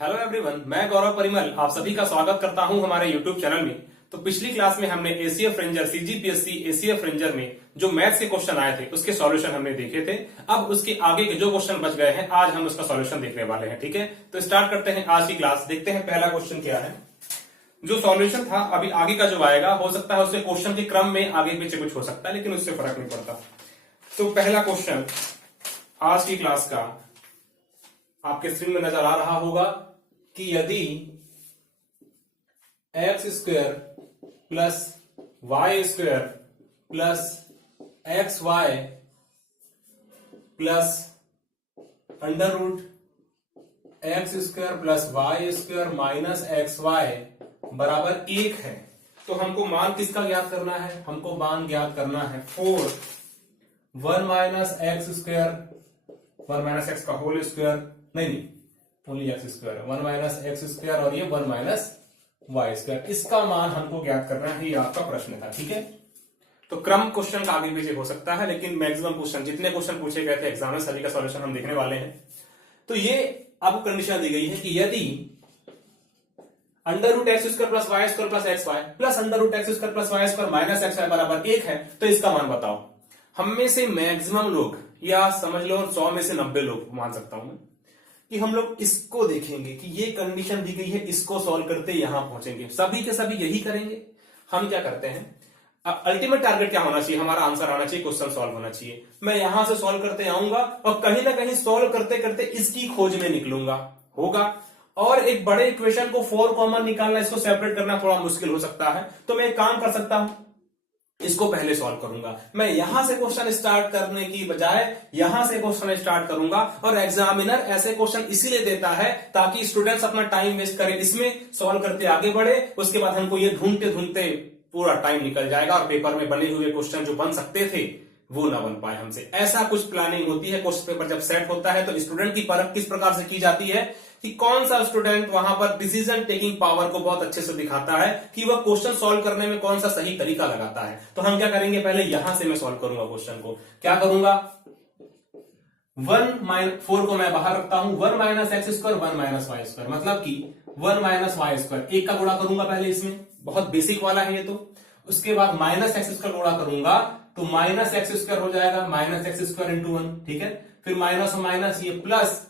Hello everyone, मैं गौरव परिमल आप सभी का स्वागत करता हूं हमारे यूट्यूब चैनल में। तो पिछली क्लास में हमने ACF ranger CGPSC ACF ranger में जो मैथ्स के क्वेश्चन आए थे उसके सॉल्यूशन हमने देखे थे। अब उसके आगे के जो क्वेश्चन बच गए हैं आज हम उसका सॉल्यूशन देखने वाले हैं। ठीक है, तो स्टार्ट करते हैं आज की क्लास। देखते हैं पहला क्वेश्चन क्या है। जो सॉल्यूशन था अभी आगे का जो आएगा हो सकता है उसके क्वेश्चन के क्रम में आगे पीछे कुछ हो सकता है, लेकिन उससे फर्क नहीं पड़ता। तो पहला क्वेश्चन आज की क्लास का आपके स्क्रीन में नजर आ रहा होगा कि यदि x square plus y square plus x y plus under root x square plus y square minus x y बराबर 1 है, तो हमको मान किसका ज्ञात करना है? हमको मान ज्ञात करना है 4 1 minus x square 1 minus x का होल स्क्वायर नहीं only x square 1 minus x square और ये 1 माइनस वाई स्क्वायर, इसका मान हमको ज्ञात करना है। ये आपका प्रश्न था। ठीक है, तो क्रम क्वेश्चन का आगे पीछे हो सकता है, लेकिन मैक्सिमम क्वेश्चन जितने क्वेश्चन पूछे गए थे एग्जाम में सभी का सॉल्यूशन हम देखने वाले हैं। तो ये आपको कंडीशन दी गई है कि यदि under root x square plus y square plus x y plus under root x square plus y square minus x y बराबर 1 है, तो इसका मान बताओ। हम में से मैक्सिमम लोग या समझ लो 100 में से 90 लोग मान सकता हूं कि हम लोग इसको देखेंगे कि ये कंडीशन दी गई है, इसको सॉल्व करते यहां पहुंचेंगे। सभी के सभी यही करेंगे। हम क्या करते हैं, अल्टीमेट टारगेट क्या होना चाहिए? हमारा आंसर आना चाहिए, क्वेश्चन सॉल्व होना चाहिए। मैं यहां से सॉल्व करते आऊंगा और कहीं ना कहीं सॉल्व करते करते इसकी खोज में निकलूंगा होगा। और एक बड़े इक्वेशन को 4 कॉमन निकालना, इसको सेपरेट करना थोड़ा मुश्किल हो सकता है, तो मैं एक काम कर सकता हूं, इसको पहले सॉल्व करूंगा। मैं यहां से क्वेश्चन स्टार्ट करने की बजाय यहां से क्वेश्चन स्टार्ट करूंगा। और एग्जामिनर ऐसे क्वेश्चन इसीलिए देता है ताकि स्टूडेंट्स अपना टाइम वेस्ट करें, इसमें सॉल्व करते आगे बढ़े, उसके बाद हमको ये ढूंढते ढूंढते पूरा टाइम निकल जाएगा और पेपर में बने हुए क्वेश्चन जो बन सकते थे वो ना बन पाए हमसे। ऐसा कुछ प्लानिंग होती है। क्वेश्चन पेपर जब सेट होता है तो स्टूडेंट की परख किस प्रकार से की जाती है कि कौन सा स्टूडेंट वहां पर डिसीजन टेकिंग पावर को बहुत अच्छे से दिखाता है कि वह क्वेश्चन सॉल्व करने में कौन सा सही तरीका लगाता है। तो हम क्या करेंगे, पहले यहां से मैं सॉल्व करूंगा क्वेश्चन को। क्या करूंगा, 4 को मैं बाहर रखता हूं, 1 minus x square 1 minus y square, मतलब कि 1 माइनस वाई स्क्वायर, एक का गुणा करूंगा पहले, इसमें बहुत बेसिक वाला है ये। तो उसके बाद माइनस एक्स स्क्वायर गुणा करूंगा तो माइनस एक्स स्क्वायर हो जाएगा, माइनस एक्स स्क्वायर इंटू 1। ठीक है, फिर माइनस और माइनस ये plus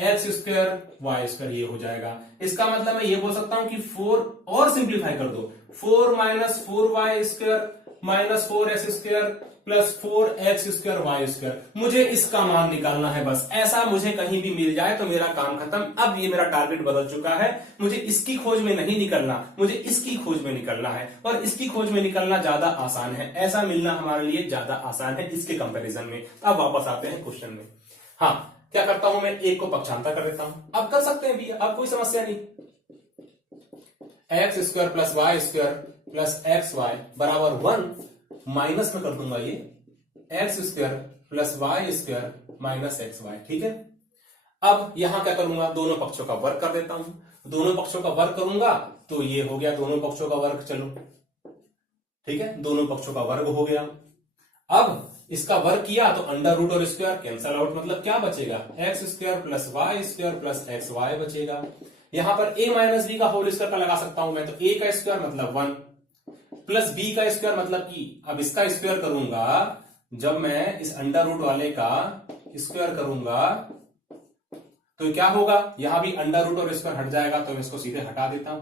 x square y square ये हो जाएगा। इसका मतलब मैं ये बोल सकता हूं कि 4 और सिंप्लीफाई कर दो, 4 minus 4 y square minus 4 x square plus 4 x square y square. मुझे इसका मान निकालना है बस। ऐसा मुझे कहीं भी मिल जाए तो मेरा काम खत्म। अब ये मेरा टारगेट बदल चुका है, मुझे इसकी खोज में नहीं निकलना, मुझे इसकी खोज में निकलना है। और इसकी खोज में निकलना ज्यादा आसान है, ऐसा मिलना हमारे लिए ज्यादा आसान है इसके कंपेरिजन में। अब वापस आते हैं क्वेश्चन में। हाँ, क्या करता हूं मैं, एक को पक्षांतर कर देता हूं। अब कर सकते हैं भी, अब कोई समस्या नहीं। X square plus y square plus x y बराबर 1 माइनस में कर दूंगा ये x square plus y square minus x y. ठीक है, अब यहां क्या करूंगा, दोनों पक्षों का वर्ग कर देता हूं। दोनों पक्षों का वर्ग करूंगा तो ये हो गया दोनों पक्षों का वर्ग। चलो ठीक है, दोनों पक्षों का वर्ग हो गया। अब इसका वर्ग किया तो अंडर रूट और स्क्वायर कैंसल आउट, मतलब क्या बचेगा, x square plus y square plus x y बचेगा। यहां पर a माइनस बी का होल स्क्वायर का लगा सकता हूं मैं, तो a का स्क्वायर मतलब 1 प्लस b का स्क्वायर मतलब कि अब इसका स्क्वायर करूंगा, जब मैं इस अंडर रूट वाले का स्क्वायर करूंगा तो क्या होगा, यहां भी अंडर रूट और स्क्वायर हट जाएगा, तो मैं इसको सीधे हटा देता हूं।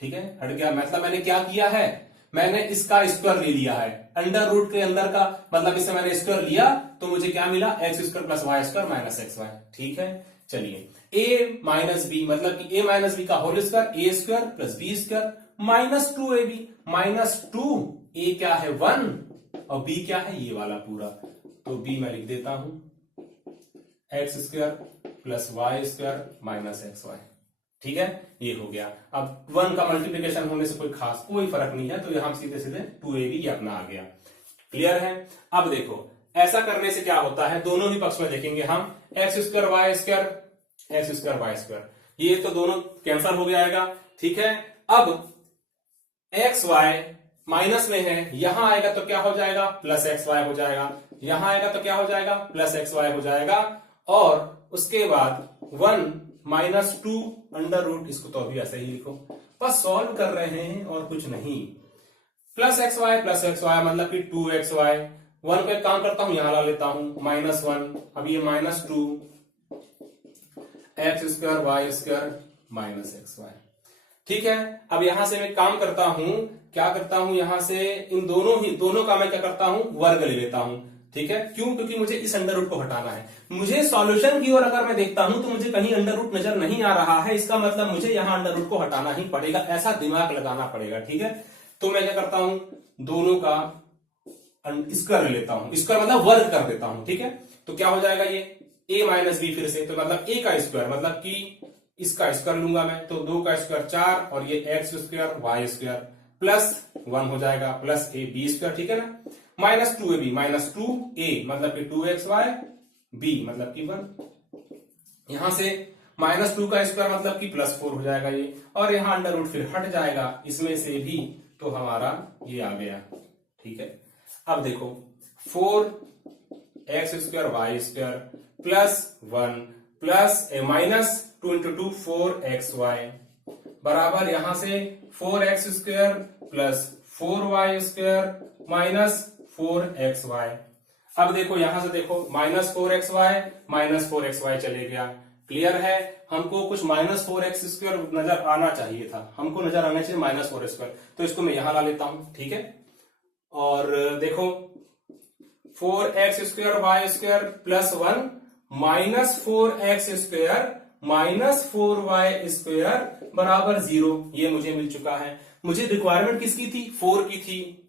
ठीक है, हट गया। मतलब मैंने क्या किया है, मैंने इसका स्क्वायर ले लिया है अंडर रूट के अंदर का, मतलब इससे मैंने स्क्वायर लिया तो मुझे क्या मिला, x square plus y square minus x y. ठीक है, चलिए a माइनस बी मतलब कि a माइनस बी का whole square, a square plus b square minus 2ab minus 2, a क्या है 1 और b क्या है ये वाला पूरा, तो b मैं लिख देता हूं x square plus y square minus x y. ठीक है, ये हो गया। अब 1 का मल्टीप्लिकेशन होने से कोई फर्क नहीं है, तो यहां सीधे सीधे 2ab ये अपना आ गया। क्लियर है। अब देखो ऐसा करने से क्या होता है, दोनों ही पक्ष में देखेंगे हम, x square y square x square y square, ये तो दोनों कैंसल हो जाएगा। ठीक है, अब एक्स वाई माइनस में है, यहां आएगा तो क्या हो जाएगा, प्लस एक्स वाई हो जाएगा, यहां आएगा तो क्या हो जाएगा, प्लस एक्स वाई हो जाएगा। और उसके बाद 1 -2 अंडर रूट, इसको तो अभी ऐसे ही लिखो, बस सॉल्व कर रहे हैं और कुछ नहीं। प्लस एक्स वाई मतलब कि 2xy, 1 पे काम करता हूं, यहां ला लेता हूं, -1, अब ये -2 x square y square minus x y. ठीक है, अब यहां से मैं काम करता हूं, क्या करता हूं, यहां से इन दोनों का मैं क्या करता हूं, वर्ग ले लेता हूं। ठीक है, क्यों? क्योंकि मुझे इस अंडर रूट को हटाना है। मुझे सॉल्यूशन की ओर अगर मैं देखता हूं तो मुझे कहीं अंडर रूट नजर नहीं आ रहा है, इसका मतलब मुझे यहां अंडर रूट को हटाना ही पड़ेगा, ऐसा दिमाग लगाना पड़ेगा। ठीक है, तो मैं क्या करता हूं, दोनों का स्क्वायर ले लेता हूं, स्क्वायर मतलब वर्ग कर देता हूं। ठीक है, तो क्या हो जाएगा ये a माइनस बी, फिर से तो मतलब a का स्क्वायर मतलब कि इसका स्क्वायर लूंगा मैं, तो 2 का स्क्वायर 4 और ये x square y square plus 1 हो जाएगा, प्लस ए बी स्क्वायर। ठीक है ना, -2ab -2a मतलब कि 2xy, b मतलब कि 1, यहां से -2 का स्क्वायर मतलब कि +4 हो जाएगा ये, और यहां अंडर रूट फिर हट जाएगा इसमें से भी, तो हमारा ये आ गया। ठीक है, अब देखो 4x square y square plus 1 plus -2 × 2 4xy बराबर यहां से 4x square plus 4y square minus 4xy। अब देखो यहां से देखो -4xy चले गया, क्लियर है। हमको कुछ -4x स्क्वायर नजर आना चाहिए था, हमको नजर आना चाहिए -4x स्क्वायर, तो इसको मैं यहां ला लेता हूं। ठीक है, और देखो 4x square y square plus 1 -4x square -4y square बराबर 0, ये मुझे मिल चुका है। मुझे रिक्वायरमेंट किसकी थी, 4 की थी।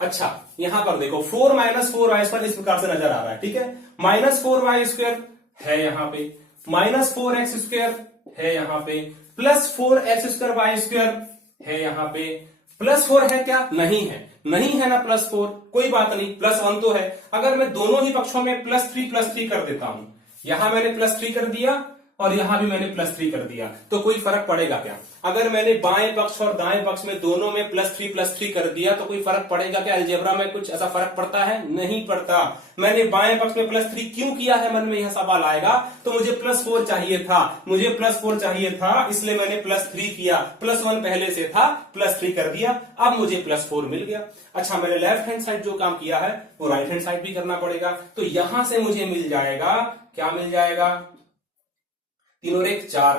अच्छा, यहां पर देखो 4 -4y स्क्वायर इस प्रकार से नजर आ रहा है। ठीक है, -4y स्क्वायर है यहां पे, -4x स्क्वायर है यहां पे, plus 4x square y square है यहां पे, +4 है क्या, नहीं है, नहीं है ना +4, कोई बात नहीं, +1 तो है। अगर मैं दोनों ही पक्षों में +3 कर देता हूं, यहां मैंने +3 कर दिया और यहां भी मैंने +3 कर दिया, तो कोई फर्क पड़ेगा क्या? अगर मैंने बाएं पक्ष और दाएं पक्ष में दोनों में +3 कर दिया तो कोई फर्क पड़ेगा क्या? अलजेब्रा में कुछ ऐसा फर्क पड़ता है? नहीं पड़ता। मैंने बाएं पक्ष में +3 क्यों किया है, मन में यह सवाल आएगा, तो मुझे +4 चाहिए था, इसलिए मैंने +3 किया, +1 पहले से था, +3 कर दिया, अब मुझे +4 मिल गया। अच्छा, मैंने लेफ्ट हैंड साइड जो काम किया है वो राइट हैंड साइड भी करना पड़ेगा, तो यहां से मुझे मिल जाएगा, क्या मिल जाएगा, 3 और 1 4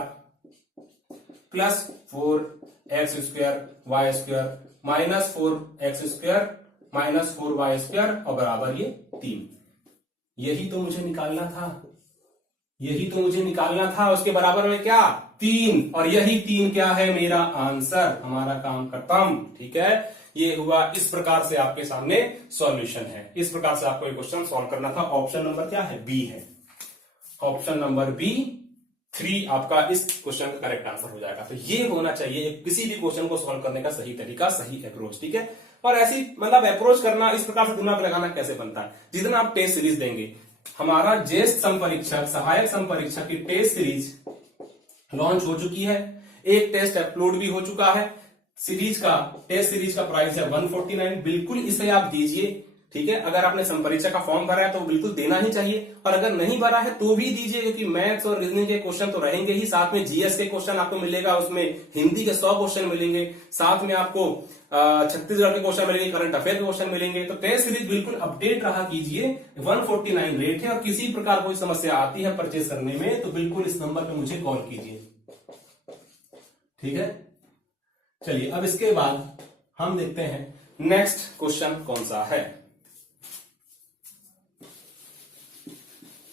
plus 4x square y square minus 4x square minus 4y square और बराबर ये 3। यही तो मुझे निकालना था, उसके बराबर में क्या, 3, और यही 3 क्या है, मेरा आंसर, हमारा काम खत्म। ठीक है, ये हुआ, इस प्रकार से आपके सामने सॉल्यूशन है, इस प्रकार से आपको ये क्वेश्चन सॉल्व करना था। ऑप्शन नंबर क्या है, बी है, ऑप्शन नंबर बी 3 आपका इस क्वेश्चन का करेक्ट आंसर हो जाएगा। तो ये होना चाहिए किसी भी क्वेश्चन को सॉल्व करने का सही तरीका, सही अप्रोच। ठीक है, और ऐसी मतलब अप्रोच करना, इस प्रकार से दिमाग लगाना कैसे बनता है, जितना आप टेस्ट सीरीज देंगे, हमारा ज्येष्ठ संपरीक्षक सहायक संपरीक्षक की टेस्ट सीरीज लॉन्च हो चुकी है, एक टेस्ट अपलोड भी हो चुका है। टेस्ट सीरीज का प्राइस है 149, बिल्कुल इसे आप दीजिए। ठीक है, अगर आपने संपरीक्षा का फॉर्म भरा है तो बिल्कुल देना ही चाहिए, और अगर नहीं भरा है तो भी दीजिए, क्योंकि मैथ्स और रीजनिंग के क्वेश्चन तो रहेंगे ही, साथ में जीएस के क्वेश्चन आपको मिलेगा, उसमें हिंदी के 100 क्वेश्चन मिलेंगे, साथ में आपको छत्तीसगढ़ के क्वेश्चन मिलेंगे, करंट अफेयर के क्वेश्चन मिलेंगे। तो टेस्ट सीरीज बिल्कुल अपडेट रहा कीजिए, 149 रेट है, और किसी प्रकार कोई समस्या आती है परचेज करने में तो बिल्कुल इस नंबर पर मुझे कॉल कीजिए। ठीक है, चलिए अब इसके बाद हम देखते हैं नेक्स्ट क्वेश्चन कौन सा है।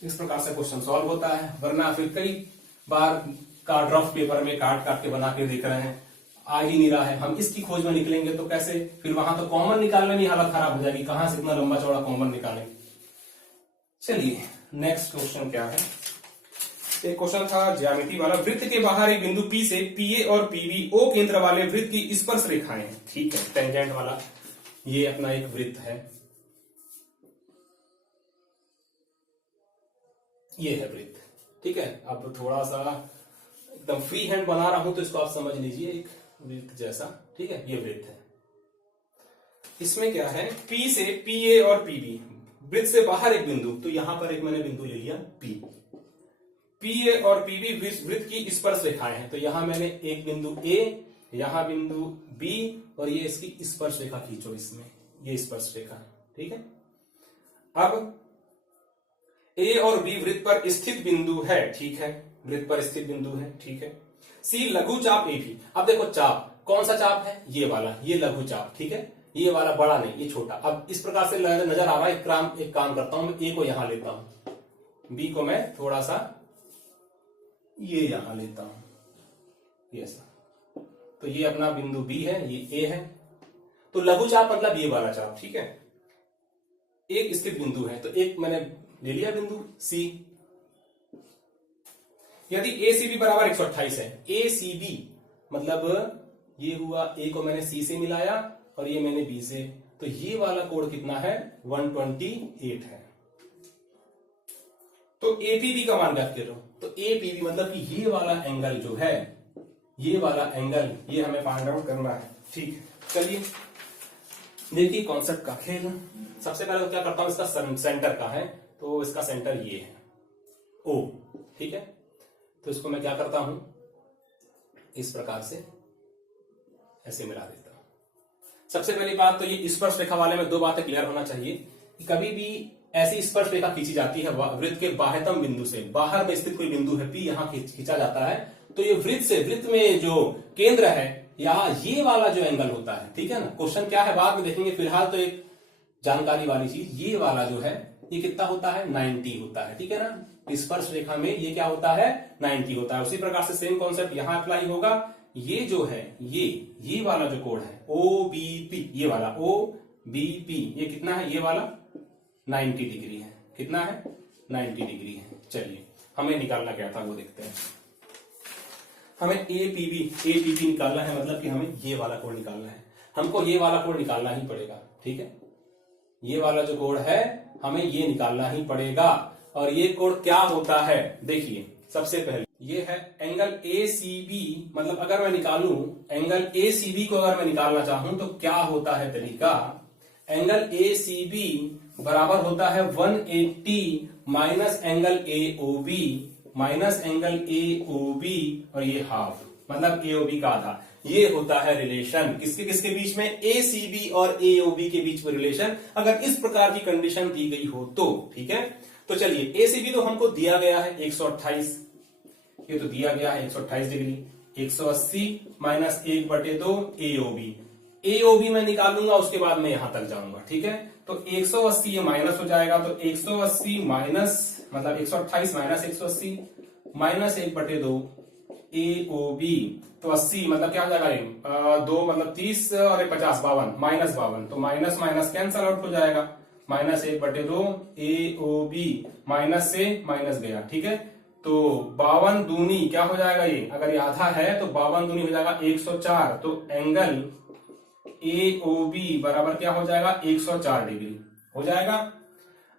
इस प्रकार से क्वेश्चन सॉल्व होता है, वरना फिर कई बार कार्ड ड्राफ्ट पेपर में काट के बना के देख रहे हैं, आ ही नहीं रहा है, हम इसकी खोज में निकलेंगे तो कैसे, फिर वहां तो कॉमन निकालने में हालत खराब हो जाएगी, कहां से इतना लंबा चौड़ा कॉमन निकालेंगे। चलिए नेक्स्ट क्वेश्चन क्या है, एक क्वेश्चन था ज्यामिति वाला, वृत्त के बाहरी बिंदु P से PA और PB O केंद्र वाले वृत्त की स्पर्श रेखाएं हैं। ठीक है, टेंजेंट वाला ये अपना एक वृत्त है, ये है वृत्त। ठीक है, अब थोड़ा सा एकदम फ्री हैंड बना रहा हूं तो इसको आप समझ लीजिए, एक वृत्त जैसा। ठीक है, ये वृत्त है, इसमें क्या है, P से PA और PB, वृत्त से बाहर एक बिंदु, तो यहां पर एक मैंने बिंदु ले लिया P, पी ए और पीबी वृत्त की स्पर्श रेखाएं हैं। तो यहां मैंने एक बिंदु ए, यहां बिंदु बी और ये इसकी स्पर्श रेखा खींचो इसमें, ये स्पर्श रेखा, ठीक है। अब ए और बी वृत्त पर स्थित बिंदु है, ठीक है, वृत्त पर स्थित बिंदु है, ठीक है। सी लघु चाप ए भी। अब देखो चाप कौन सा चाप है, ये वाला, ये लघु चाप, ठीक है, ये वाला बड़ा नहीं, ये छोटा। अब इस प्रकार से नजर आ रहा है। एक काम करता हूं, मैं ए को यहां लेता हूं, बी को मैं थोड़ा सा ये यहां लेता हूं, ये ऐसा। तो ये अपना बिंदु बी है, ये ए है। तो लघु चाप मतलब ये वाला चाप, ठीक है। एक स्थित बिंदु है, तो एक मैंने ले लिया बिंदु सी। यदि ए सी बी बराबर 128 है, ए सी बी मतलब ये हुआ, ए को मैंने सी से मिलाया और ये मैंने बी से, तो ये वाला कोण कितना है, 128 है। तो एपीबी का मान ज्ञात करो। तो एपीबी मतलब कि ये वाला एंगल जो है, ये वाला एंगल, ये हमें फाइंड आउट करना है, ठीक है। चलिए देखिए कॉन्सेप्ट का खेल। सबसे पहले तो क्या करता हूं, इसका सेंटर का है, तो इसका सेंटर ये है ओ, ठीक है। तो इसको मैं क्या करता हूं, इस प्रकार से ऐसे मिला देता हूं। सबसे पहली बात तो ये स्पर्श रेखा वाले में दो बातें क्लियर होना चाहिए कि कभी भी ऐसी स्पर्श रेखा खींची जाती है वृत्त के बाह्यतम बिंदु से, बाहर में स्थित कोई बिंदु है पी, यहां खींचा जाता है, तो ये वृत्त में जो केंद्र है, यहाँ ये वाला जो एंगल होता है, ठीक है ना। क्वेश्चन क्या है बाद में देखेंगे, फिलहाल तो एक जानकारी वाली चीज, ये वाला जो है ये कितना होता है, 90 होता है, ठीक है ना। स्पर्श रेखा में ये क्या होता है, 90 होता है। उसी प्रकार से सेम कॉन्सेप्ट यहां अप्लाई होगा। ये जो है ये वाला जो कोण है ओ बी पी, ये वाला ओ बी पी, ये कितना है, ये वाला 90 डिग्री है। कितना है, 90 डिग्री है। चलिए हमें निकालना क्या था वो देखते हैं। हमें एपीबी निकालना है, मतलब कि हमें ये वाला कोण निकालना है। हमको ये वाला कोण निकालना ही पड़ेगा, ठीक है। ये वाला जो कोण है हमें ये निकालना ही पड़ेगा। और ये कोण क्या होता है, देखिए सबसे पहले ये है एंगल ए सी बी, मतलब अगर मैं निकालूं एंगल ए सी बी को अगर मैं निकालना चाहूं तो क्या होता है तरीका, एंगल ए सी बी बराबर होता है 180 minus angle A O B minus angle A O B और ये हाफ, मतलब ए ओ बी का आधा। ये होता है रिलेशन किसके किसके बीच में, ए सी बी और ए ओ बी के बीच में रिलेशन, अगर इस प्रकार की कंडीशन दी गई हो तो, ठीक है। तो चलिए ए सी बी तो हमको दिया गया है 128, ये तो दिया गया है 128 डिग्री, 180 माइनस 1/2 ए ओ बी मैं निकालूंगा, उसके बाद मैं यहां तक जाऊंगा, ठीक है। तो 180 ये माइनस हो जाएगा, तो 180 माइनस मतलब 128 माइनस 180 माइनस 1/2 ए ओ बी, तो 80 मतलब क्या हो जाएगा, 2 मतलब 30 और 50 52 माइनस 52, तो माइनस माइनस कैंसल आउट हो जाएगा, माइनस 1/2 ए ओ बी, माइनस से माइनस गया, ठीक है। तो 52 दूनी क्या हो जाएगा, ये अगर ये आधा है तो 52 दूनी हो जाएगा 104, तो एंगल ए ओ बी बराबर क्या हो जाएगा, 104 डिग्री हो जाएगा।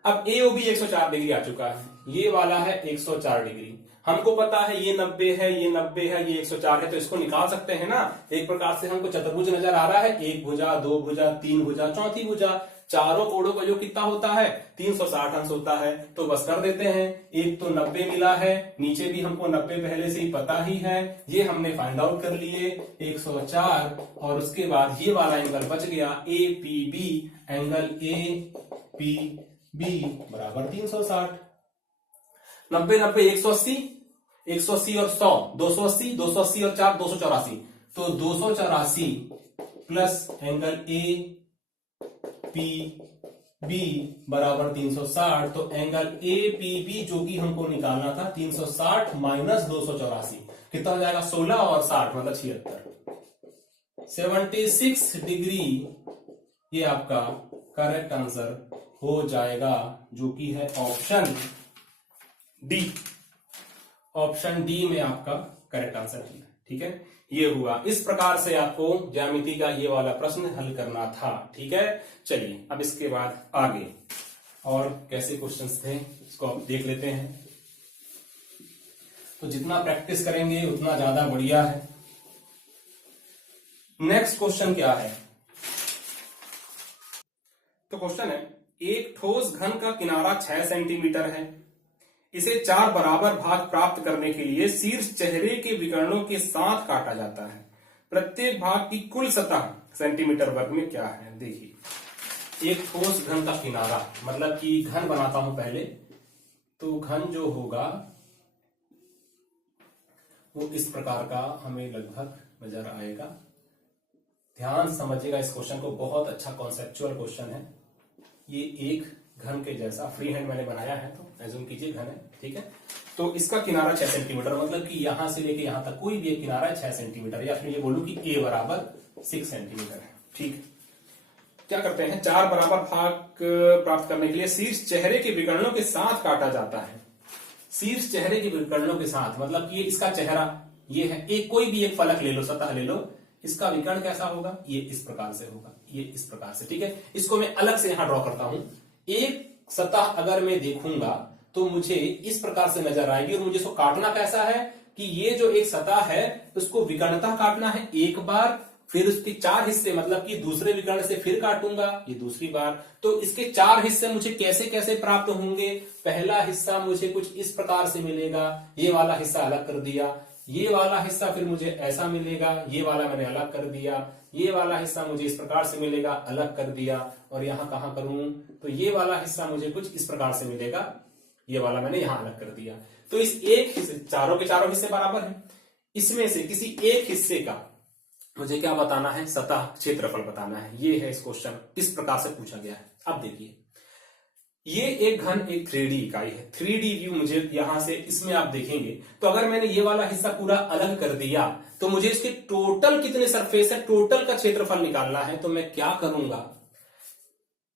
अब ए ओ बी 104 डिग्री आ चुका है, ये वाला है 104 डिग्री, हमको पता है ये 90 है, ये 90 है, ये 104 है, तो इसको निकाल सकते हैं ना। एक प्रकार से हमको चतुर्भुज नजर आ रहा है, एक भुजा, दो भुजा, तीन भुजा, चौथी भुजा, चारों कोणों का योग कितना होता है, 360 अंश होता है। तो बस कर देते हैं, एक तो 90 मिला है, नीचे भी हमको 90 पहले से ही पता ही है, ये हमने फाइंड आउट कर लिए 104, और उसके बाद ये वाला एंगल बच गया A P B, angle A P B बराबर 360। 90 90 180, 180 और 100 280, 280 और 4 284, तो 284 plus angle A P B बराबर 360, तो एंगल ए पी बी जो कि हमको निकालना था 360 माइनस 284 कितना हो जाएगा, 16 और 60 मतलब 76 डिग्री, ये आपका करेक्ट आंसर हो जाएगा, जो कि है ऑप्शन डी। ऑप्शन डी में आपका करेक्ट आंसर है, ठीक है। ये हुआ, इस प्रकार से आपको ज्यामिति का ये वाला प्रश्न हल करना था, ठीक है। चलिए अब इसके बाद आगे और कैसे क्वेश्चंस थे इसको आप देख लेते हैं। तो जितना प्रैक्टिस करेंगे उतना ज्यादा बढ़िया है। नेक्स्ट क्वेश्चन क्या है, तो क्वेश्चन है एक ठोस घन का किनारा 6 सेंटीमीटर है, इसे 4 बराबर भाग प्राप्त करने के लिए शीर्ष चेहरे के विकर्णों के साथ काटा जाता है। प्रत्येक भाग की कुल सतह सेंटीमीटर वर्ग में क्या है? देखिए, एक ठोस घन का किनारा, मतलब कि घन बनाता हूं पहले, तो घन जो होगा वो इस प्रकार का हमें लगभग नजर आएगा। ध्यान समझिएगा इस क्वेश्चन को, बहुत अच्छा कॉन्सेप्चुअल क्वेश्चन है। ये एक घन के जैसा फ्री हैंड मैंने बनाया है, तो एज्यूम कीजिए घन है, ठीक है। तो इसका किनारा 6 सेंटीमीटर, मतलब कि यहां से लेके यहां तक कोई भी एक किनारा 6 सेंटीमीटर, या फिर ये बोलूं कि a बराबर 6 सेंटीमीटर है, ठीक है। क्या करते हैं, 4 बराबर भाग प्राप्त करने के लिए शीर्ष चेहरे के विकर्णों के साथ काटा जाता है। शीर्ष चेहरे के विकर्णों के साथ, मतलब कि ये इसका चेहरा ये है, एक कोई भी एक फलक ले लो, सतह ले लो, इसका विकर्ण कैसा होगा? ये इस प्रकार से होगा, ये इस प्रकार से, ठीक है। इसको मैं अलग से यहां ड्रॉ करता हूं। एक सतह अगर मैं देखूंगा तो मुझे इस प्रकार से नजर आएगी, और मुझे इसको काटना कैसा है कि ये जो एक सतह है उसको विकर्णता काटना है एक बार, फिर उसके 4 हिस्से, मतलब कि दूसरे विकर्ण से फिर काटूंगा ये दूसरी बार। तो इसके 4 हिस्से मुझे कैसे कैसे प्राप्त होंगे? पहला हिस्सा मुझे कुछ इस प्रकार से मिलेगा, ये वाला हिस्सा अलग कर दिया, ये वाला हिस्सा फिर मुझे ऐसा मिलेगा, ये वाला मैंने अलग कर दिया, ये वाला हिस्सा मुझे इस प्रकार से मिलेगा, अलग कर दिया, और यहां कहां करूं तो ये वाला हिस्सा मुझे कुछ इस प्रकार से मिलेगा, ये वाला मैंने यहां अलग कर दिया। तो इस एक हिस्से, चारों के चारों हिस्से बराबर हैं, इसमें से किसी एक हिस्से का मुझे क्या बताना है? सतह क्षेत्रफल बताना है। ये है इस क्वेश्चन, इस प्रकार से पूछा गया है। अब देखिए, ये एक घन एक 3D इकाई है, 3D व्यू मुझे यहां से, इसमें आप देखेंगे तो अगर मैंने ये वाला हिस्सा पूरा अलग कर दिया तो मुझे इसके टोटल कितने सरफेस है, टोटल का क्षेत्रफल निकालना है। तो मैं क्या करूंगा,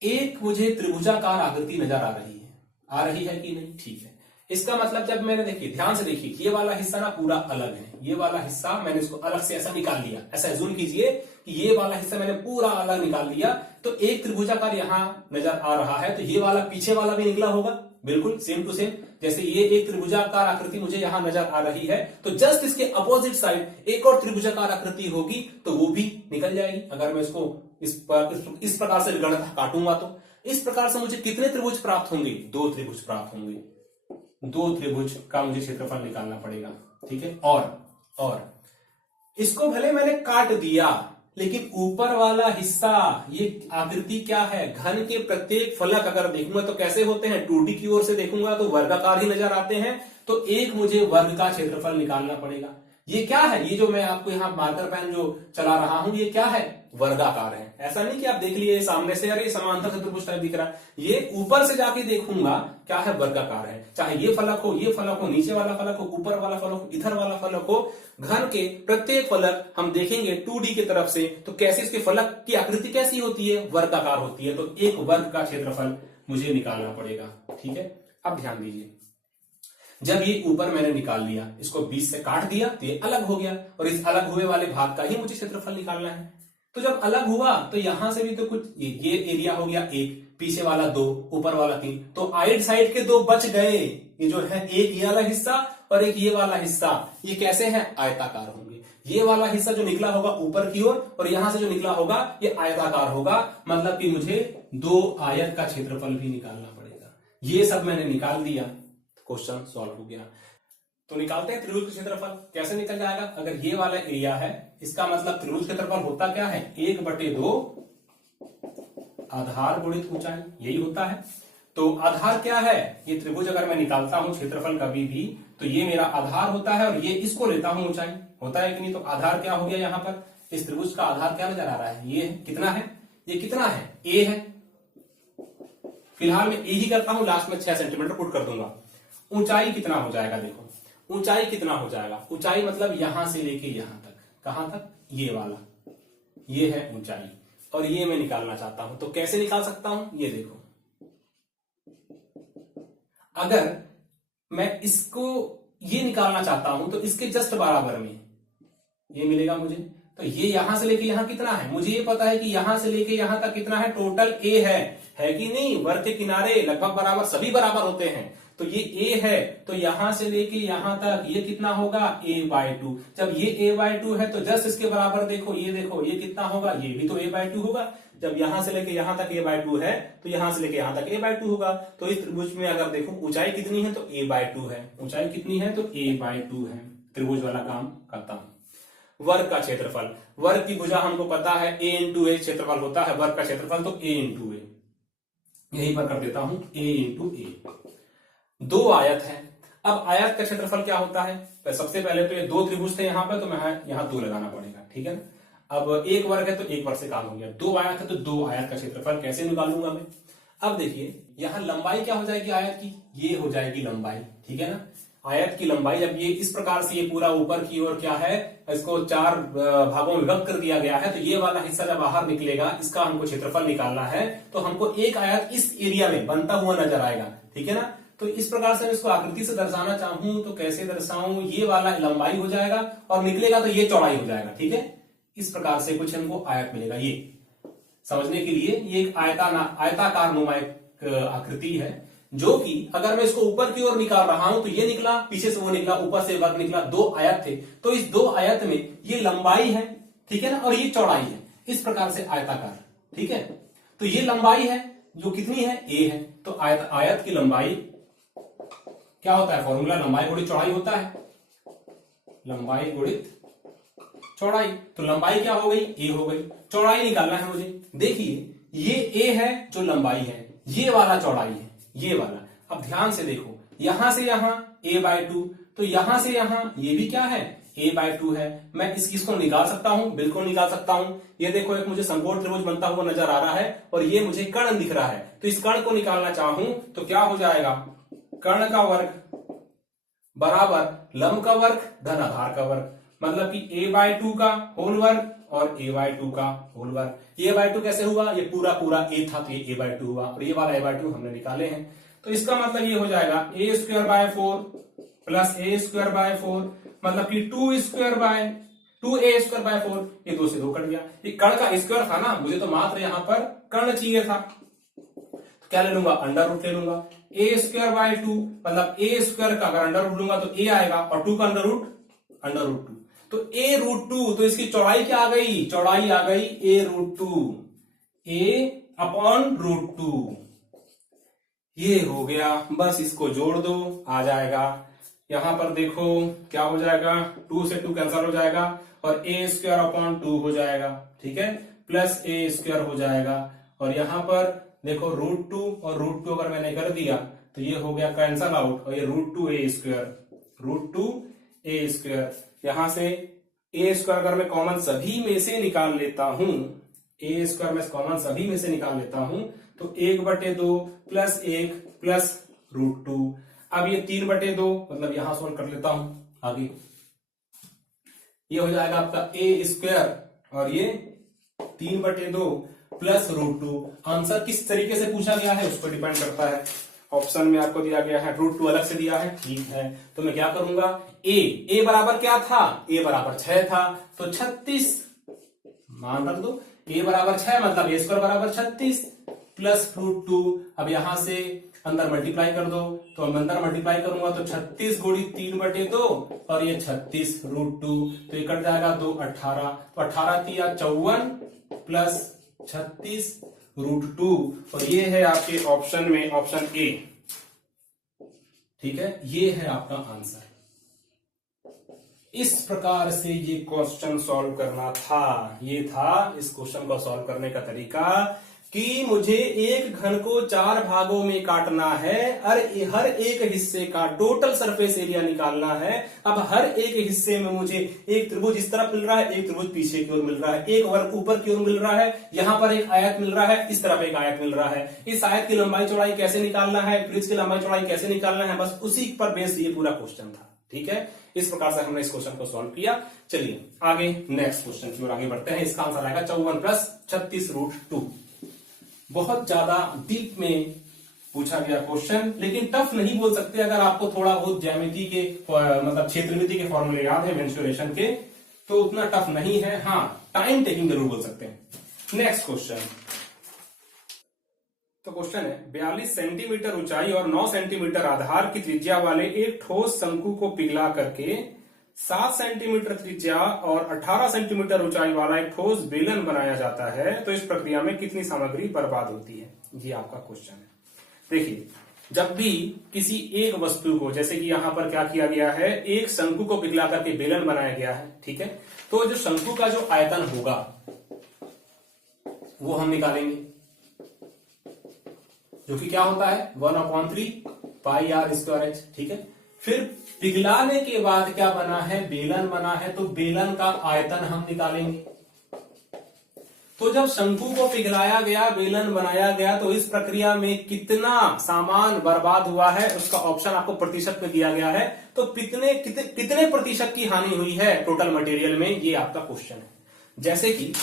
एक मुझे त्रिभुजाकार आकृति नजर आ रही है कि नहीं? ठीक है। इसका मतलब जब मैंने, देखिए ध्यान से देखिए, ये वाला हिस्सा ना पूरा अलग है, ये वाला हिस्सा मैंने इसको अलग से ऐसा निकाल लिया, ऐसा एज्यूम कीजिए कि ये वाला हिस्सा मैंने पूरा अलग निकाल लिया, तो एक त्रिभुजाकार यहां नजर आ रहा है, तो ये वाला पीछे वाला भी निकला होगा, बिल्कुल सेम टू सेम। जैसे ये एक त्रिभुजाकार आकृति मुझे यहां नजर आ रही है, तो जस्ट इसके अपोजिट साइड एक और त्रिभुजाकार आकृति होगी, तो वो भी निकल जाएगी। अगर मैं इसको इस प्रकार से गणित काटूंगा तो इस प्रकार से मुझे कितने त्रिभुज प्राप्त होंगे? 2 त्रिभुज प्राप्त होंगे। 2 त्रिभुज का मुझे क्षेत्रफल निकालना पड़ेगा, ठीक है। और इसको भले मैंने काट दिया, लेकिन ऊपर वाला हिस्सा, ये आकृति क्या है? घन के प्रत्येक फलक अगर देखूंगा तो कैसे होते हैं? 2D की ओर से देखूंगा तो वर्गाकार ही नजर आते हैं, तो एक मुझे वर्ग का क्षेत्रफल निकालना पड़ेगा। ये क्या है? ये जो मैं आपको यहाँ मार्कर पेन जो चला रहा हूं, ये क्या है? वर्गाकार है। ऐसा नहीं कि आप देख लिए सामने से, अरे समांतर चतुर्भुज टाइप दिख रहा है, ये ऊपर से जाके देखूंगा क्या है? वर्गाकार है। चाहे ये फलक हो, ये फलक हो, नीचे वाला फलक हो, ऊपर वाला फलक हो, इधर वाला फलक हो, घन के प्रत्येक फलक हम देखेंगे 2D की तरफ से, तो कैसे इसके फलक की आकृति कैसी होती है? वर्गाकार होती है। तो एक वर्ग का क्षेत्रफल मुझे निकालना पड़ेगा, ठीक है। अब ध्यान दीजिए, जब ये ऊपर मैंने निकाल लिया, इसको 20 से काट दिया तो ये अलग हो गया, और इस अलग हुए वाले भाग का ही मुझे क्षेत्रफल निकालना है। तो जब अलग हुआ तो यहां से भी तो कुछ ये एरिया हो गया 1, पीछे वाला 2, ऊपर वाला 3, तो आइड साइड के 2 बच गए। ये जो है एक ये वाला हिस्सा और एक ये वाला हिस्सा, ये कैसे है? आयताकार होंगे। ये वाला हिस्सा जो निकला होगा ऊपर की ओर, और यहां से जो निकला होगा ये आयताकार होगा, मतलब कि मुझे 2 आयत का क्षेत्रफल भी निकालना पड़ेगा। ये सब मैंने निकाल दिया, क्वेश्चन सॉल्व हो गया। तो निकालते हैं त्रिभुज का क्षेत्रफल। कैसे निकल जाएगा? अगर ये वाला एरिया है, इसका मतलब त्रिभुज क्षेत्रफल होता क्या है? 1/2 आधार गुणित ऊंचाई, यही होता है। तो आधार क्या है? ये त्रिभुज अगर मैं निकालता हूं क्षेत्रफल कभी भी, तो ये मेरा आधार होता है, और ये इसको लेता हूं ऊंचाई, होता है कि नहीं? तो आधार क्या हो गया? यहां पर इस त्रिभुज का आधार क्या नजर आ रहा है? ये कितना है? ये कितना है? ए है। फिलहाल मैं ए ही करता हूं, लास्ट में 6 सेंटीमीटर पुट कर दूंगा। ऊंचाई कितना हो जाएगा? देखो ऊंचाई कितना हो जाएगा? ऊंचाई मतलब यहां से लेके यहां तक, कहां तक? ये वाला, ये है ऊंचाई, और ये मैं निकालना चाहता हूं। तो कैसे निकाल सकता हूं? ये देखो, अगर मैं इसको ये निकालना चाहता हूं तो इसके जस्ट बराबर में ये मिलेगा मुझे। तो ये यहां से लेके यहां कितना है? मुझे ये पता है कि यहां से लेके यहां तक कितना है? टोटल ए है कि नहीं? वर्ग के किनारे लगभग बराबर, सभी बराबर होते हैं, तो ये a है, तो यहां से लेके यहां तक ये कितना होगा? a/2। जब ये a/2 है तो जस्ट इसके बराबर देखो, ये देखो ये कितना होगा? ये भी तो a/2 होगा। जब यहां से लेके यहां तक a/2 है तो यहां से लेके यहां तक a/2 होगा। तो इस त्रिभुज में अगर देखो ऊंचाई कितनी है तो a/2 है, ऊंचाई कितनी है तो a/2 है। त्रिभुज वाला काम करता हूं। वर्ग का क्षेत्रफल, वर्ग की भुजा हमको पता है a इंटू ए क्षेत्रफल होता है वर्ग का क्षेत्रफल, तो a इंटू ए, यहीं पर कर देता हूं a इंटू ए। दो आयत है, अब आयत का क्षेत्रफल क्या होता है, तो सबसे पहले तो ये दो त्रिभुज थे यहाँ पर, तो मैं यहाँ 2 लगाना पड़ेगा, ठीक है ना। अब एक वर्ग है तो एक वर्ग से काम हो गया, दो आयत है तो दो आयत का क्षेत्रफल कैसे निकालूंगा मैं। अब देखिए यहाँ लंबाई क्या हो जाएगी आयत की, ये हो जाएगी लंबाई, ठीक है ना। आयत की लंबाई जब ये इस प्रकार से ये पूरा ऊपर की ओर क्या है, इसको 4 भागों में विभक्त कर दिया गया है, तो ये वाला हिस्सा जब बाहर निकलेगा इसका हमको क्षेत्रफल निकालना है, तो हमको एक आयत इस एरिया में बनता हुआ नजर आएगा, ठीक है ना। तो इस प्रकार से मैं इसको आकृति से दर्शाना चाहूं तो कैसे दर्शाऊं, ये वाला लंबाई हो जाएगा और निकलेगा तो ये चौड़ाई हो जाएगा, ठीक है। इस प्रकार से कुछ हमको आयत मिलेगा। ये समझने के लिए ये एक आयताकार नुमा आकृति है, जो कि अगर मैं इसको ऊपर की ओर निकाल रहा हूं तो ये निकला, पीछे से वो निकला, ऊपर से वर्ग निकला, दो आयत थे, तो इस दो आयत में ये लंबाई है, ठीक है ना, और ये चौड़ाई है, इस प्रकार से आयताकार, ठीक है। तो ये लंबाई है जो कितनी है a है, तो आयत की लंबाई क्या होता है, फॉर्मूला लंबाई गुणित चौड़ाई होता है, लंबाई गुणित चौड़ाई। तो लंबाई क्या हो गई, a हो गई, चौड़ाई निकालना है मुझे। देखिए ये a है जो लंबाई है, ये वाला चौड़ाई है, ये वाला। अब ध्यान से देखो, यहां से यहां a/2, तो यहां से यहां ये भी क्या है a/2 है। मैं इसको निकाल सकता हूं, बिल्कुल निकाल सकता हूं। ये देखो एक मुझे समकोण त्रिभुज बनता हुआ नजर आ रहा है और ये मुझे कर्ण दिख रहा है, तो इस कर्ण को निकालना चाहूं तो क्या हो जाएगा, कर्ण का वर्ग बराबर लंब का वर्ग धन आधार का वर्ग, मतलब कि a/2 का होल वर्ग और a/2 का होल वर्ग। ये a/2 कैसे हुआ, ये पूरा a था तो ये a/2 हुआ, और ये वाला a/2 हमने निकाले हैं। तो इसका मतलब ये हो जाएगा a²/4 प्लस a²/4, मतलब कि 2a²/4, ये 2 से 2 कट गया। ये कर्ण का स्क्वायर था ना, मुझे तो मात्र यहां पर कर्ण चाहिए था, तो क्या ले लूंगा, अंडर रूट ले लूंगा। a²/2 मतलब a² का अगर अंडर रूट लूंगा तो a आएगा, और 2 का अंडर रूट 2, तो a√2, तो इसकी चौड़ाई क्या आ गई, चौड़ाई आ गई a√2, a/√2। ये हो गया, बस इसको जोड़ दो, आ जाएगा। यहां पर देखो क्या हो जाएगा, 2 से 2 कैंसिल हो जाएगा और a²/2 हो जाएगा, ठीक है, प्लस a² हो जाएगा। और यहां पर देखो √2 और √2 अगर मैंने कर दिया तो ये हो गया कैंसल आउट, और ये √2a², यहां से a² अगर मैं कॉमन सभी में से निकाल लेता हूं, a² में कॉमन सभी में से निकाल लेता हूं तो 1/2 प्लस 1 प्लस √2। अब ये 3/2 मतलब यहां सोल्व कर लेता हूं आगे, ये हो जाएगा आपका a² और ये 3/2 प्लस √2। आंसर किस तरीके से पूछा गया है उस पर डिपेंड करता है। ऑप्शन में आपको दिया गया है √2 अलग से दिया है, ठीक है, तो मैं क्या करूंगा, a बराबर क्या था, a बराबर 6 था, तो 36 मान रख दो, a बराबर 6 मतलब a² बराबर 36 प्लस √2। अब यहां से अंदर मल्टीप्लाई कर दो, तो हम अंदर मल्टीप्लाई करूंगा तो 36 गुणित 3/2 और ये 36 √2, तो ये कट जाएगा 2 18, तो 18 3 54 प्लस 36 √2, और ये है आपके ऑप्शन में ऑप्शन ए, ठीक है, ये है आपका आंसर। इस प्रकार से ये क्वेश्चन सॉल्व करना था, ये था इस क्वेश्चन को सॉल्व करने का तरीका कि मुझे एक घन को 4 भागों में काटना है और हर एक हिस्से का टोटल सरफेस एरिया निकालना है। अब हर एक हिस्से में मुझे एक त्रिभुज इस तरफ मिल रहा है, एक त्रिभुज पीछे की ओर मिल रहा है, एक वर्ग ऊपर की ओर मिल रहा है, यहां पर एक आयत मिल रहा है, इस तरफ एक आयत मिल रहा है। इस आयत की लंबाई चौड़ाई कैसे निकालना है, त्रिभुज की लंबाई चौड़ाई कैसे निकालना है, बस उसी पर बेस्ड ये पूरा क्वेश्चन था, ठीक है। इस प्रकार से हमने इस क्वेश्चन को सॉल्व किया। चलिए आगे नेक्स्ट क्वेश्चन की ओर आगे बढ़ते हैं। इसका आंसर आएगा 54 प्लस 36 √2। बहुत ज्यादा डीप में पूछा गया क्वेश्चन, लेकिन टफ नहीं बोल सकते अगर आपको थोड़ा बहुत ज्यामिति के मतलब क्षेत्रमिति के फॉर्मूले याद है मेंसुरेशन के, तो उतना टफ नहीं है। हाँ, टाइम टेकिंग जरूर बोल सकते हैं। नेक्स्ट क्वेश्चन, तो क्वेश्चन है 42 सेंटीमीटर ऊंचाई और 9 सेंटीमीटर आधार की त्रिज्या वाले एक ठोस शंकु को पिघला करके 7 सेंटीमीटर त्रिज्या और 18 सेंटीमीटर ऊंचाई वाला एक ठोस बेलन बनाया जाता है तो इस प्रक्रिया में कितनी सामग्री बर्बाद होती है? ये आपका क्वेश्चन है। देखिए, जब भी किसी एक वस्तु को, जैसे कि यहां पर क्या किया गया है, एक शंकु को पिघला करके बेलन बनाया गया है, ठीक है, तो जो शंकु का जो आयतन होगा वो हम निकालेंगे, जो कि क्या होता है 1/3 पाई आर स्क्वायर एच, ठीक है। फिर पिघलाने के बाद क्या बना है, बेलन बना है, तो बेलन का आयतन हम निकालेंगे। तो जब शंकु को पिघलाया गया, बेलन बनाया गया, तो इस प्रक्रिया में कितना सामान बर्बाद हुआ है उसका ऑप्शन आपको प्रतिशत में दिया गया है। तो कितने प्रतिशत की हानि हुई है टोटल मटेरियल में, ये आपका क्वेश्चन है। जैसे कि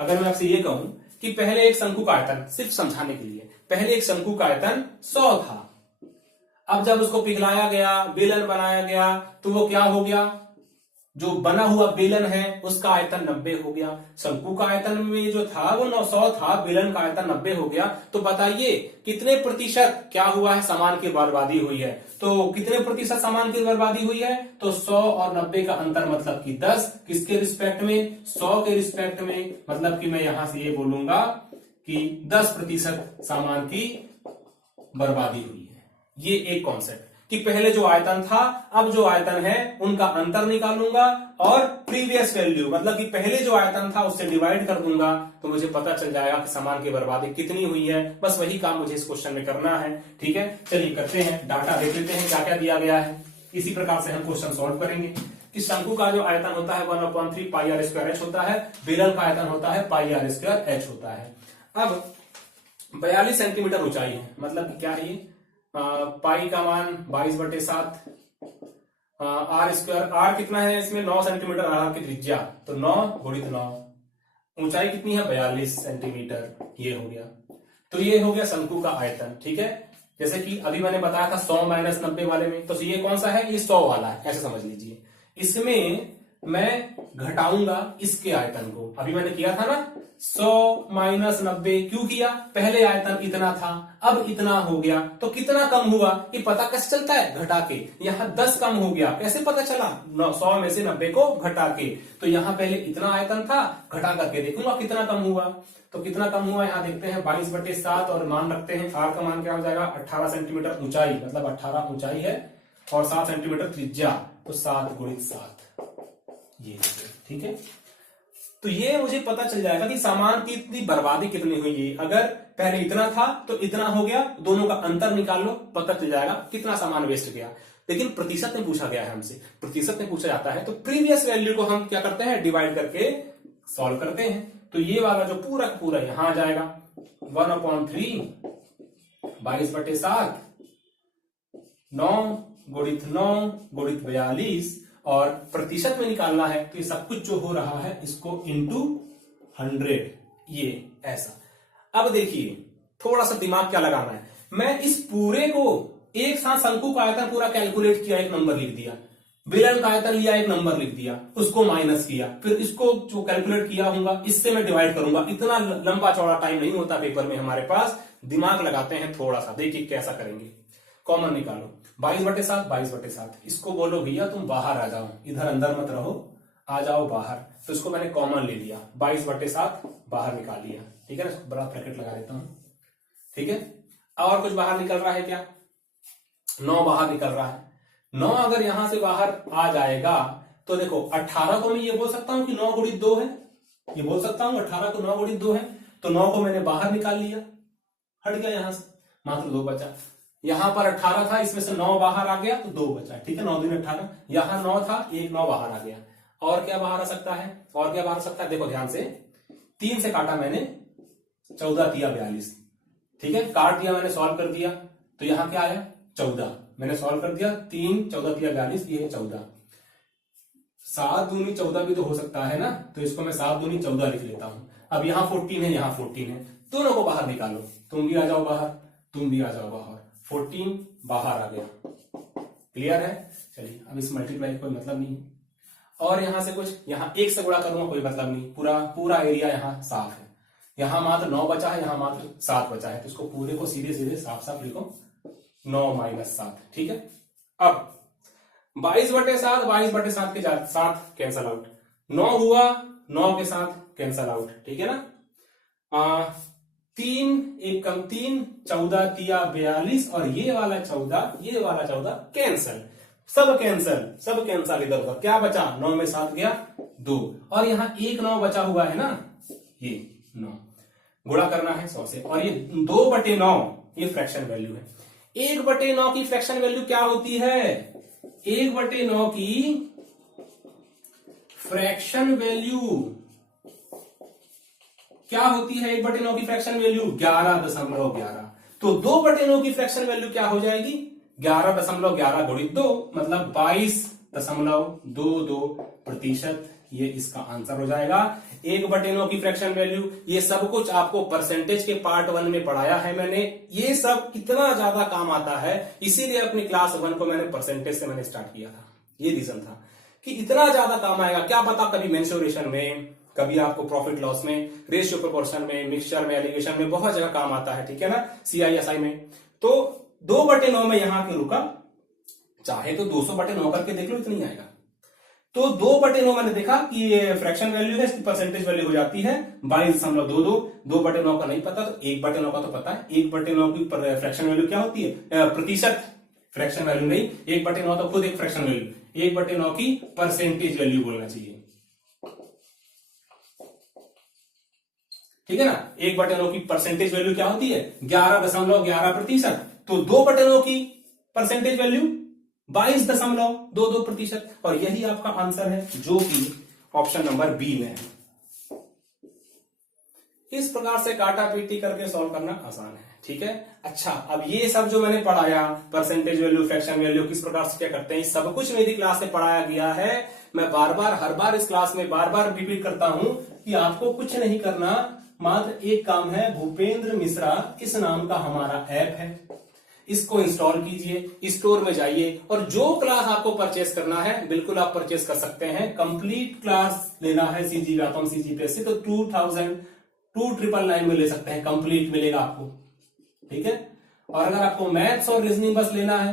अगर मैं आपसे ये कहूं कि पहले एक शंकु का आयतन, सिर्फ समझाने के लिए, पहले एक शंकु का आयतन 100 था। अब जब उसको पिघलाया गया, बेलन बनाया गया, तो वो क्या हो गया, जो बना हुआ बेलन है उसका आयतन 90 हो गया। शंकु का आयतन में जो था वो 900 था, बेलन का आयतन 90 हो गया। तो बताइए कितने प्रतिशत क्या हुआ है, सामान की बर्बादी हुई है। तो कितने प्रतिशत सामान की बर्बादी हुई है, तो 100 और 90 का अंतर मतलब कि 10, किसके रिस्पेक्ट में, 100 के रिस्पेक्ट में। मतलब कि मैं यहां से ये बोलूंगा कि 10% सामान की बर्बादी हुई है। ये एक कॉन्सेप्ट कि पहले जो आयतन था, अब जो आयतन है उनका अंतर निकालूंगा और प्रीवियस वैल्यू, मतलब कि पहले जो आयतन था उससे डिवाइड कर दूंगा, तो मुझे पता चल जाएगा कि सामान की बर्बादी कितनी हुई है। बस वही काम मुझे इस क्वेश्चन में करना है, ठीक है। चलिए करते हैं, डाटा देख लेते हैं क्या क्या दिया गया है। इसी प्रकार से हम क्वेश्चन सॉल्व करेंगे कि शंकु का जो आयतन होता है 1/3 पाई आर स्क्वायर एच होता है, बेलन का आयतन होता है पाई आर स्क्वायर एच होता है। अब 42 सेंटीमीटर ऊंचाई है, मतलब कि क्या है ये, पाई का मान 22/7, आर स्क्वायर, आर कितना है इसमें 9 सेंटीमीटर, आर की त्रिज्या तो 9 गुणित 9, ऊंचाई कितनी है 42 सेंटीमीटर, ये हो गया। तो ये हो गया शंकु का आयतन, ठीक है। जैसे कि अभी मैंने बताया था 100 - 90 वाले में, तो ये कौन सा है, ये 100 वाला है, ऐसे समझ लीजिए। इसमें मैं घटाऊंगा इसके आयतन को, अभी मैंने किया था ना 100 - 90, क्यों किया, पहले आयतन इतना था, अब इतना हो गया, तो कितना कम हुआ ये पता कैसे चलता है, घटा के। यहां 10 कम हो गया, कैसे पता चला, 100 में से 90 को घटा के। तो यहां पहले इतना आयतन था, घटा करके देखूंगा कितना कम हुआ। तो कितना कम हुआ यहां देखते हैं 22/7, और मान रखते हैं आर का मान क्या हो जाएगा 18 सेंटीमीटर ऊंचाई, मतलब 18 ऊंचाई है और 7 सेंटीमीटर त्रिज्या, तो 7 गुणित 7, ये ठीक है। तो ये मुझे पता चल जाएगा कि सामान की इतनी बर्बादी कितनी हुई है। अगर पहले इतना था तो इतना हो गया, दोनों का अंतर निकाल लो, पता चल जाएगा कितना सामान वेस्ट गया। लेकिन प्रतिशत में पूछा गया है हमसे, प्रतिशत में पूछा जाता है तो प्रीवियस वैल्यू को हम क्या करते हैं, डिवाइड करके सॉल्व करते हैं। तो ये वाला जो पूरा पूरा यहां आ जाएगा 1/3 22/7, 9 गुणित 9 गुणित 42, और प्रतिशत में निकालना है तो ये सब कुछ जो हो रहा है इसको इंटू 100, ये ऐसा। अब देखिए थोड़ा सा दिमाग क्या लगाना है, मैं इस पूरे को एक साथ शंकु का आयतन पूरा कैलकुलेट किया, एक नंबर लिख दिया, बेलन का आयतन लिया, एक नंबर लिख दिया, उसको माइनस किया, फिर इसको जो कैलकुलेट किया होगा इससे मैं डिवाइड करूंगा। इतना लंबा चौड़ा टाइम नहीं होता पेपर में हमारे पास, दिमाग लगाते हैं थोड़ा सा। देखिए कैसा करेंगे, कॉमन निकालो, 22/7 22/7, इसको बोलो भैया तुम बाहर आ जाओ, इधर अंदर मत रहो, आ जाओ बाहर। तो इसको मैंने कॉमन ले लिया, 22/7 बाहर निकाल लिया, ठीक है ना, बड़ा ब्रैकेट लगा देता हूं, ठीक है। और कुछ बाहर निकल रहा है क्या, 9 बाहर निकल रहा है। 9 अगर यहां से बाहर आ जाएगा तो देखो 18 को मैं ये बोल सकता हूं कि 9 गुणित 2 है, ये बोल सकता हूं 18 को 9 गुणित 2 है। तो 9 को मैंने बाहर निकाल लिया, हट गया यहां से, मात्र 2 बचा। यहां पर 18 था, इसमें से 9 बाहर आ गया तो 2 बचा, ठीक है, 9 दूनी 18। यहां 9 था, एक 9 बाहर आ गया। और क्या बाहर आ सकता है, और क्या बाहर आ सकता है, देखो ध्यान से, 3 से काटा मैंने, 14 तिया 42, ठीक है, काट दिया मैंने, सॉल्व कर दिया, तो यहां क्या आया 14, मैंने सॉल्व कर दिया, 3 14 तिया 42, ये 14। 7 दूनी 14 भी तो हो सकता है ना, तो इसको मैं 7 दूनी 14 लिख लेता हूं। अब यहां 14 है, यहां 14 है, दोनों को बाहर निकालो, तुम भी आ जाओ बाहर, तुम भी आ जाओ बाहर, 14 बाहर आ गया, क्लियर है। चलिए अब इस मल्टीप्लाई कोई मतलब नहीं है, और यहां से कुछ, यहां 1 से गुणा करूंगा कोई मतलब नहीं, पूरा एरिया यहां साफ है। यहां मात्र 9 बचा है, यहां मात्र 7 बचा है, तो इसको पूरे को सीधे सीधे साफ साफ लिखो, 9 - 7, ठीक है। अब 22/7 22/7 के साथ कैंसल आउट, 9 हुआ 9 के साथ कैंसल आउट, ठीक है ना। 3 1 कम 3, 14 तिया 42 और ये वाला 14 कैंसल, सब कैंसल इधर उधर। क्या बचा? 9 में 7 गया 2 और यहां 1 9 बचा हुआ है ना, ये 9 गुणा करना है 100 से। और ये 2/9 ये फ्रैक्शन वैल्यू है। 1/9 की फ्रैक्शन वैल्यू क्या होती है? 1/9 की फ्रैक्शन वैल्यू क्या होती है? 1/9 की फ्रैक्शन वैल्यू 11.11। तो 2/9 की फ्रैक्शन वैल्यू क्या हो जाएगी? 11.11 गुणित 2 मतलब 22.22%। ये इसका आंसर हो जाएगा। 1/9 की फ्रैक्शन वैल्यू, ये सब कुछ आपको परसेंटेज के पार्ट 1 में पढ़ाया है मैंने। ये सब कितना ज्यादा काम आता है, इसीलिए अपनी क्लास 1 को मैंने परसेंटेज से मैंने स्टार्ट किया था। ये रीजन था कि इतना ज्यादा काम आएगा। क्या पता कभी मेंसुरेशन में, कभी आपको प्रॉफिट लॉस में, रेशियो प्रोपोर्शन में, मिक्सचर में, एलिगेशन में बहुत जगह काम आता है, ठीक है ना, CISI में। तो 2/9 में यहां के रुका, चाहे तो 200/9 करके देख लो, इतनी आएगा। तो 2/9 मैंने देखा कि ये फ्रैक्शन वैल्यू है, इसकी परसेंटेज वैल्यू हो जाती है 22.22। 2/9 का नहीं पता तो 1/9 का तो पता है। 1/9 की फ्रैक्शन वैल्यू क्या होती है? प्रतिशत, फ्रैक्शन वैल्यू नहीं। 1/9 तो खुद एक फ्रैक्शन वैल्यू, 1/9 की परसेंटेज वैल्यू बोलना चाहिए, ठीक है ना। 1/9 की परसेंटेज वैल्यू क्या होती है? 11.11%। तो 2/9 की परसेंटेज वैल्यू 22.22%। और यही आपका आंसर है, जो कि ऑप्शन नंबर बी में है। इस प्रकार से काटा पीटी करके सॉल्व करना आसान है, ठीक है। अच्छा, अब ये सब जो मैंने पढ़ाया, परसेंटेज वैल्यू, फ्रैक्शन वैल्यू, किस प्रकार से क्या करते हैं, सब कुछ मेरी क्लास में पढ़ाया गया है। मैं बार बार, हर बार इस क्लास में बार बार रिपीट करता हूं कि आपको कुछ नहीं करना, मात्र एक काम है। भूपेंद्र मिश्रा इस नाम का हमारा ऐप है, इसको इंस्टॉल कीजिए, स्टोर में जाइए और जो क्लास आपको परचेस करना है बिल्कुल आप परचेस कर सकते हैं। कंप्लीट क्लास लेना है CG व्यापम, CGPSC तो 2,999 में ले सकते हैं, कंप्लीट मिलेगा आपको, ठीक है। और अगर आपको मैथ्स और रीजनिंग बस लेना है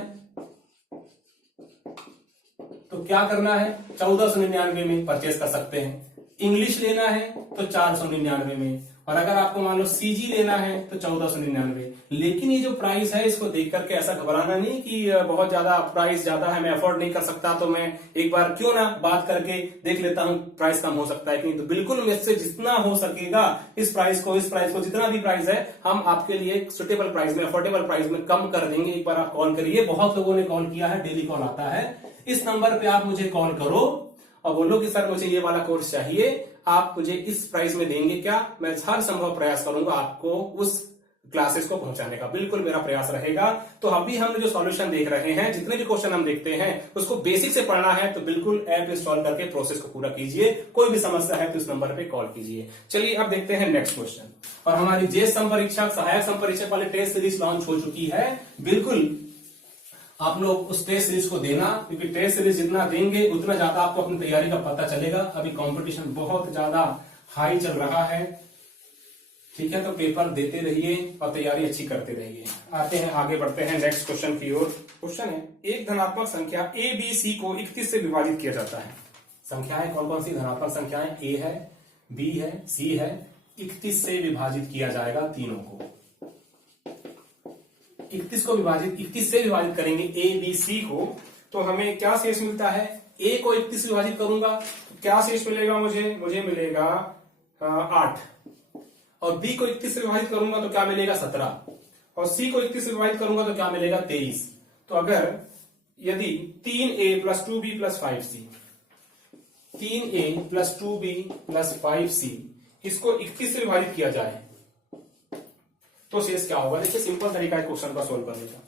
तो क्या करना है, 1499 में परचेस कर सकते हैं। इंग्लिश लेना है तो 499 में, और अगर आपको मान लो CG लेना है तो 1499। लेकिन ये जो प्राइस है, इसको देख करके ऐसा घबराना नहीं कि बहुत ज्यादा प्राइस ज्यादा है, मैं अफोर्ड नहीं कर सकता, तो मैं एक बार क्यों ना बात करके देख लेता हूं प्राइस कम हो सकता है कि नहीं। तो बिल्कुल मुझसे जितना हो सकेगा इस प्राइस को जितना भी प्राइस है हम आपके लिए सुटेबल प्राइस में, अफोर्डेबल प्राइस में कम कर देंगे। एक बार आप कॉल करिए, बहुत लोगों ने कॉल किया है, डेली कॉल आता है। इस नंबर पे आप मुझे कॉल करो और बोलो कि सर मुझे ये वाला कोर्स चाहिए, आप मुझे इस प्राइस में देंगे क्या? मैं हर संभव प्रयास करूंगा आपको उस क्लासेस को पहुंचाने का, बिल्कुल मेरा प्रयास रहेगा। तो अभी हम जो सॉल्यूशन देख रहे हैं, जितने भी क्वेश्चन हम देखते हैं उसको बेसिक से पढ़ना है, तो बिल्कुल ऐप इंस्टॉल करके प्रोसेस को पूरा कीजिए। कोई भी समस्या है तो इस नंबर पे कॉल कीजिए। चलिए अब देखते हैं नेक्स्ट क्वेश्चन। और हमारी जेएस संपरीक्षक, सहायक संपरीक्षक वाली टेस्ट सीरीज लॉन्च हो चुकी है। बिल्कुल आप लोग उस टेस्ट सीरीज को देना, क्योंकि टेस्ट सीरीज जितना देंगे उतना ज्यादा आपको अपनी तैयारी का पता चलेगा। अभी कंपटीशन बहुत ज्यादा हाई चल रहा है, ठीक है। तो पेपर देते रहिए और तैयारी अच्छी करते रहिए। आते हैं, आगे बढ़ते हैं नेक्स्ट क्वेश्चन की ओर। क्वेश्चन है, एक धनात्मक संख्या ABC को 31 से विभाजित किया जाता है। संख्याएं कौन कौन सी धनात्मक संख्याएं? A है, B है, C है। 31 से विभाजित किया जाएगा तीनों को। 31 से विभाजित करेंगे ABC को, तो हमें क्या शेष मिलता है? A को 31 से विभाजित करूंगा तो क्या शेष मिलेगा मुझे मिलेगा 8, और B को 31 से विभाजित करूंगा तो क्या मिलेगा 17, और C को 31 से विभाजित करूंगा तो क्या मिलेगा 23। तो अगर यदि 3A + 2B + 5C, 3A + 2B + 5C इसको 31 से विभाजित किया जाए तो शेष क्या होगा? देखिए सिंपल तरीका है क्वेश्चन का सोल्व करने का।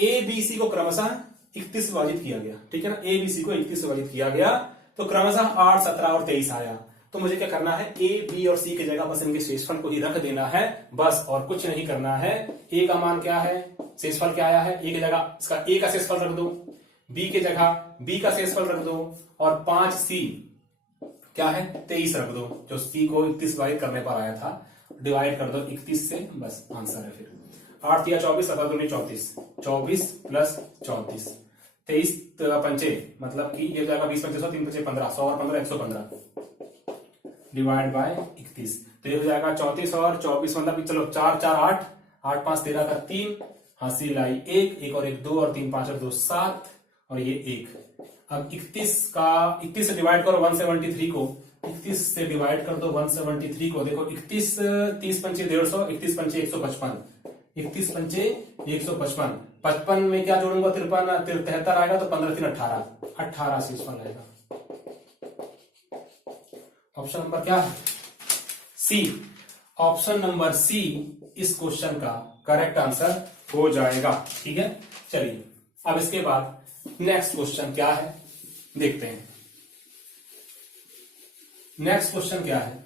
ABC को क्रमशः 31 से विभाजित किया गया, ठीक है ना। ABC को 31 से विभाजित किया गया तो क्रमशः 8, 17 और 23 आया। तो मुझे क्या करना है? A, B और C की जगह बस इनके शेषफल को ही रख देना है, बस, और कुछ नहीं करना है। A का मान क्या है, शेषफल क्या आया है? A की जगह इसका A का शेषफल रख दो, B की जगह B का शेषफल रख दो, और 5C क्या है 23 रख दो, जो C को 31 डिवाइड करने पर आया था। डिवाइड कर दो 31 से, बस आंसर है। फिर 8 या 24, 7 दूनी 34, 24 + 34 23 पंचे मतलब कि ये हो जाएगा 20 पंचे 100, 3 पंचे 15, 100 और 15 115 डिवाइड बाय 31। तो ये हो जाएगा 34 और 24 मतलब कि चलो 4 4 8, 8 5 13 का 3, हासिल आई 1, 1 और 1 2 और 3 5 और 2 7 और ये 1। अब 31 से डिवाइड करो 173 को, 31 से डिवाइड कर दो 173 को। देखो 31 30 पंचे 150, 31 पंचे 155, 31 पंचे 155, 55 में क्या जोड़ूंगा 73 आएगा तो 15 3 18, 18 से इसमें आएगा। ऑप्शन नंबर क्या है? सी। ऑप्शन नंबर सी इस क्वेश्चन का करेक्ट आंसर हो जाएगा। ठीक है, चलिए अब इसके बाद नेक्स्ट क्वेश्चन क्या है देखते हैं। नेक्स्ट क्वेश्चन क्या है?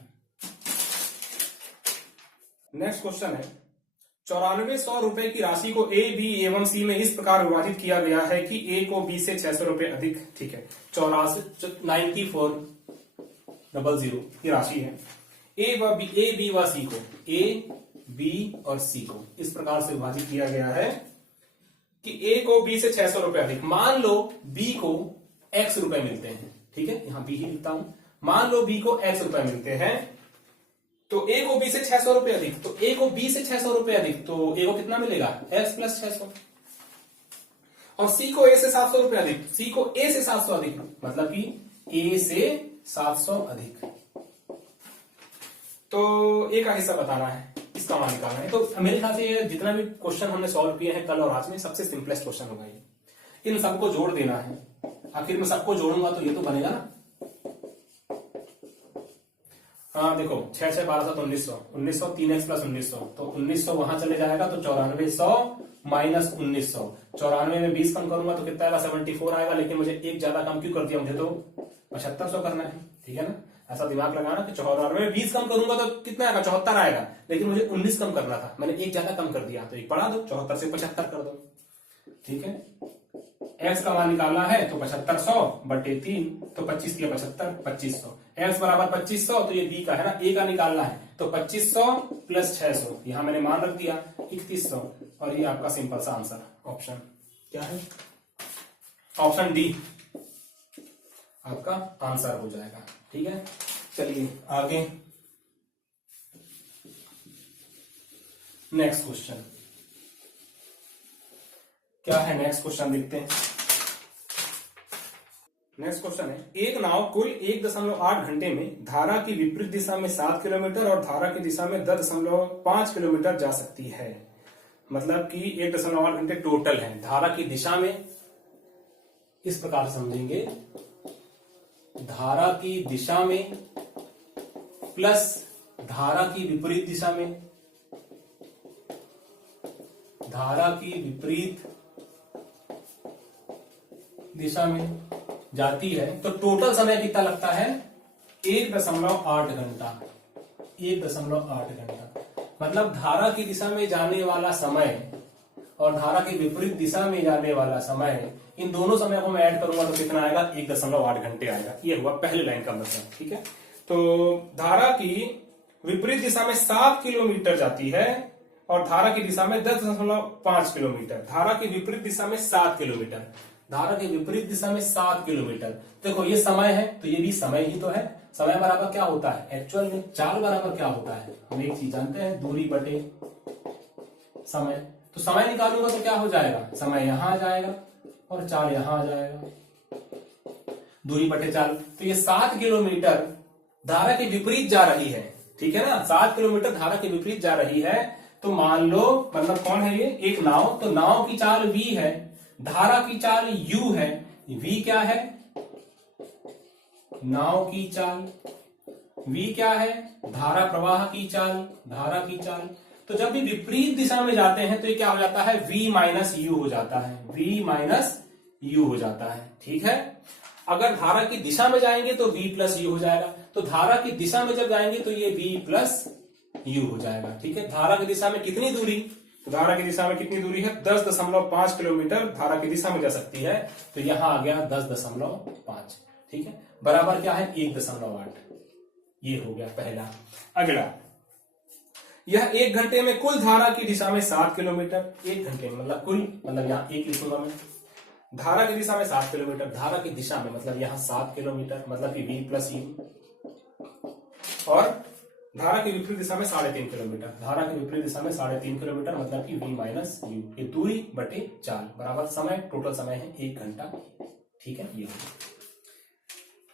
नेक्स्ट क्वेश्चन है 9400 रुपए की राशि को ए, बी एवं सी में इस प्रकार विभाजित किया गया है कि ए को बी से 600 रुपए अधिक। ठीक है, 9400 की राशि है। ए बी व सी को, ए बी और सी को इस प्रकार से विभाजित किया गया है कि ए को बी से 600 रुपए अधिक। मान लो बी को x रुपए मिलते हैं। ठीक है, यहां बी ही लिखता हूं। मान लो बी को x रुपए मिलते हैं तो ए को बी से 600 रुपए अधिक, तो ए को बी से 600 रुपए अधिक, तो ए को कितना मिलेगा? x plus 600। और सी को ए से 700 रुपए अधिक, सी को ए से 700 अधिक, मतलब कि ए से 700 अधिक। तो ए का हिस्सा बताना है, इसका मान निकालना है। तो मेरे ख्याल से ये जितना भी क्वेश्चन हमने सॉल्व किए हैं कल और आज में, सबसे सिंपलेस्ट क्वेश्चन होगा ये। इन सबको जोड़ देना है। आखिर में सबको जोड़ूंगा तो ये तो बनेगा ना। हाँ देखो 6 6 12 7 1900, 1900 3x प्लस 1900, तो 1900 वहां चले जाएगा तो 9400 माइनस 1900। 94 में 20 कम करूंगा तो कितना आएगा? 74 आएगा। लेकिन मुझे एक ज्यादा कम क्यों कर दिया? मुझे तो 7500 करना है। ठीक है ना, ऐसा दिमाग लगाना कि 94 में 20 कम करूंगा तो कितना आएगा? 74 आएगा। लेकिन मुझे 19 कम करना था, मैंने एक ज्यादा कम कर दिया, तो एक बढ़ा दो, 74 से 75 कर दो। ठीक है, x का मान निकालना है तो 7500 बटे 3, तो 25 दिया 75, 2500। x बराबर 2500, तो ये b का है ना, a का निकालना है तो 2500 प्लस 600, यहां मैंने मान रख दिया 3100, और ये आपका सिंपल सा आंसर ऑप्शन क्या है? ऑप्शन डी आपका आंसर हो जाएगा। ठीक है, चलिए आगे नेक्स्ट क्वेश्चन क्या है? नेक्स्ट क्वेश्चन देखते हैं। नेक्स्ट क्वेश्चन है एक नाव कुल 1.8 घंटे में धारा की विपरीत दिशा में 7 किलोमीटर और धारा की दिशा में 10.5 किलोमीटर जा सकती है। मतलब कि 1.8 घंटे टोटल है। धारा की दिशा में इस प्रकार समझेंगे, धारा की दिशा में प्लस धारा की विपरीत दिशा में, धारा की विपरीत दिशा में जाती है तो टोटल समय कितना लगता है? 1.8 घंटा। 1.8 घंटा मतलब धारा की दिशा में जाने वाला समय और धारा की विपरीत दिशा में जाने वाला समय, इन दोनों समय को मैं ऐड करूंगा तो कितना आएगा? 1.8 घंटे आएगा। ये हुआ पहले लाइन का मतलब। ठीक है, तो धारा की विपरीत दिशा में 7 किलोमीटर जाती है और धारा की दिशा में 10.5 किलोमीटर। धारा की विपरीत दिशा में 7 किलोमीटर, धारा की विपरीत दिशा में 7 किलोमीटर। देखो ये समय है तो ये भी समय ही तो है। समय बराबर क्या होता है? एक्चुअल में चाल बराबर क्या होता है? हम एक चीज जानते हैं, दूरी बटे समय। तो समय निकालूंगा तो क्या हो जाएगा? समय यहां आ जाएगा और चाल यहां आ जाएगा, दूरी बटे चाल। तो ये 7 किलोमीटर धारा के विपरीत जा रही है। ठीक है ना, 7 किलोमीटर धारा के विपरीत जा रही है। तो मान लो, मतलब कौन है ये? एक नाव। तो नाव की चाल v है, धारा की चाल u है। v क्या है? नाव की चाल। v क्या है? धारा प्रवाह की चाल, धारा की चाल। तो जब भी विपरीत दिशा में जाते हैं तो ये क्या हो जाता है? v माइनस यू हो जाता है, v माइनस यू हो जाता है। ठीक है, अगर धारा की दिशा में जाएंगे तो v प्लस यू हो जाएगा। तो धारा की दिशा में जब जाएंगे तो ये v प्लस यू हो जाएगा। ठीक है, धारा की दिशा में कितनी दूरी? तो धारा की दिशा में कितनी दूरी है? 10.5 किलोमीटर धारा की दिशा में जा सकती है। तो यहां आ गया 10.5। ठीक है, बराबर क्या है? 1.8। ये हो गया पहला। अगला, यह 1 घंटे में कुल धारा की दिशा में 7 किलोमीटर। 1 घंटे में मतलब कुल, मतलब यहां 1 लिखूंगा मैं। धारा की दिशा में 7 किलोमीटर, धारा की दिशा में मतलब यहाँ 7 किलोमीटर, मतलब कि v प्लस यू, और धारा की विपरीत दिशा में 3.5 किलोमीटर, धारा की विपरीत दिशा में 3.5 किलोमीटर मतलब कि v माइनस यू, ये दूरी बटे 4 बराबर समय, टोटल समय है 1 घंटा। ठीक है, ये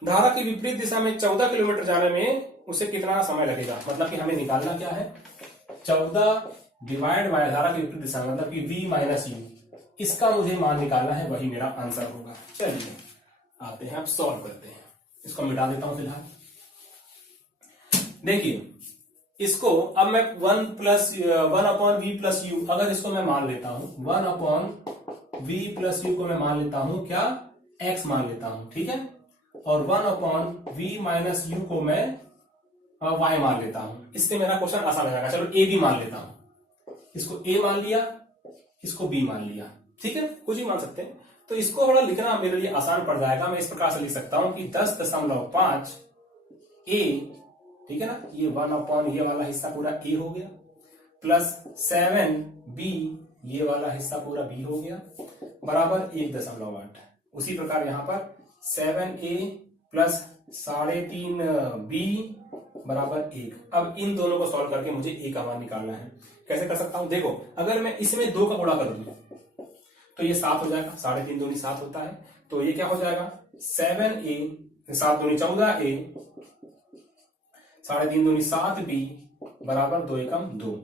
धारा की विपरीत दिशा में 14 किलोमीटर जाने में उसे कितना समय लगेगा, मतलब कि हमें निकालना क्या है, 14 डिवाइड बाय धारा की विपरीत दिशा मतलब कि v माइनस यू, इसका मुझे मान निकालना है, वही मेरा आंसर होगा। चलिए आते हैं, अब सॉल्व करते हैं, इसको मिटा देता हूं फिलहाल। देखिए इसको अब मैं 1/v प्लस यू, अगर इसको मैं मान लेता हूं 1/v प्लस यू को मैं मान लेता हूं क्या, x मान लेता हूं, ठीक है, और 1/v माइनस यू को मैं y मान लेता हूं, इससे मेरा क्वेश्चन आसान हो जाएगा। चलो a भी मान लेता हूं, इसको a मान लिया, इसको b मान लिया, ठीक है, कुछ भी मान सकते हैं। तो इसको थोड़ा लिखना मेरे लिए आसान पड़ जाएगा, मैं इस प्रकार से लिख सकता हूं कि 10.5 a, ठीक है ना, ये 1/, ये वाला हिस्सा पूरा a हो गया, प्लस 7b, ये वाला हिस्सा पूरा b हो गया, बराबर 1.8। उसी प्रकार यहां पर 7a प्लस 3.5b बराबर 1। अब इन दोनों को सॉल्व करके मुझे a का मान निकालना है। कैसे कर सकता हूं, देखो अगर मैं इसमें 2 का गुणा कर दूं तो ये 7 हो जाएगा, 3.5 दूनी 7 होता है, तो ये क्या हो जाएगा 7a, 7 दूनी 14a, 3.5 दूनी 7b बराबर 2 एकम 2।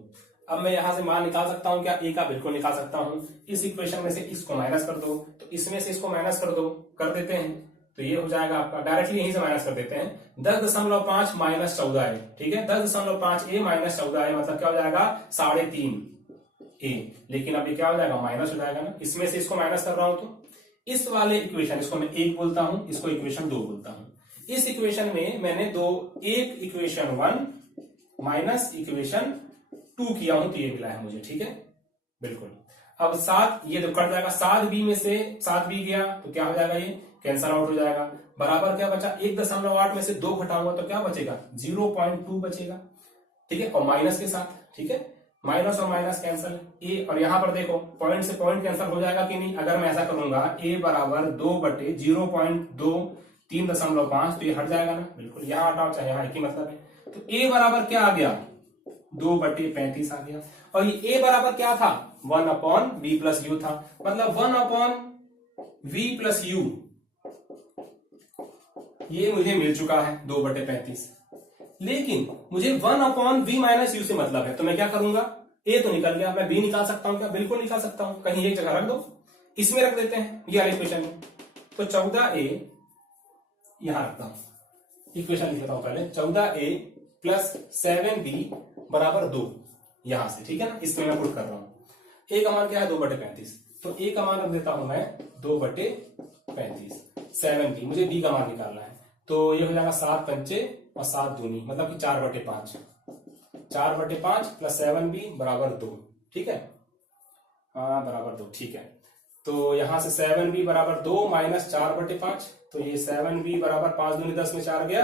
अब मैं यहां से मान निकाल सकता हूं क्या, a का बिल्कुल निकाल सकता हूं। इस इक्वेशन में से इसको माइनस कर दो, तो इसमें से इसको माइनस कर दो, कर देते हैं, तो ये हो जाएगा आपका, डायरेक्टली यहीं से माइनस कर देते हैं, 10.5 माइनस 14a, ठीक है, 10.5a माइनस 14a मतलब क्या हो जाएगा 3.5a, लेकिन अब ये क्या हो जाएगा माइनस हो जाएगा ना, इसमें से इसको माइनस कर रहा हूं, तो इस वाले इक्वेशन, इसको मैं 1 बोलता हूं, इसको इक्वेशन 2 बोलता हूं। इस इक्वेशन में मैंने एक इक्वेशन 1 माइनस इक्वेशन 2 किया हूं, तो ये मिला है मुझे, ठीक है, बिल्कुल। अब 7 ये तो कट जाएगा, 7b में से 7b गया तो क्या हो जाएगा, ये कैंसल आउट हो जाएगा, बराबर क्या बचा 1.8 में से 2 घटाऊंगा तो क्या बचेगा 0.2 बचेगा, ठीक है, और माइनस के साथ, ठीक है, माइनस और माइनस कैंसल, ए, और यहां पर देखो पॉइंट से पॉइंट कैंसल हो जाएगा कि नहीं, अगर मैं ऐसा करूंगा a बराबर 2/0.2 3.5, तो ये हट जाएगा ना, बिल्कुल, यहां हटाओ चाहे यहां, एक ही मतलब है। तो a बराबर क्या आ गया 2/35 आ गया, और ये a बराबर क्या था 1/v प्लस यू था, मतलब 1/v प्लस यू ये मुझे मिल चुका है 2/35, लेकिन मुझे 1/v माइनस यू से मतलब है, तो मैं क्या करूंगा, a तो निकल गया, मैं b निकाल सकता हूं क्या, बिल्कुल निकाल सकता हूं, कहीं एक जगह रख दो, इसमें रख देते हैं ये वाले इक्वेशन में, तो 14a यहां रखता हूं, इक्वेशन लिख लेता हूं पहले, 14a प्लस 7b बराबर 2 यहां से, ठीक है ना, इसमें मैं पुट कर रहा हूं। a का मान क्या है 2/35, तो a का मान रख देता हूं मैं 2/35, 7b, मुझे b का मान निकालना है, तो ये हो जाएगा 7 पंचे और 7 दूनी मतलब कि 4/5, 4/5 प्लस 7b बराबर 2, ठीक है, हाँ बराबर 2, ठीक है, तो यहां से 7b बराबर 2 माइनस 4/5, तो ये 7b बराबर 5 दूनी 10 में 4 गया,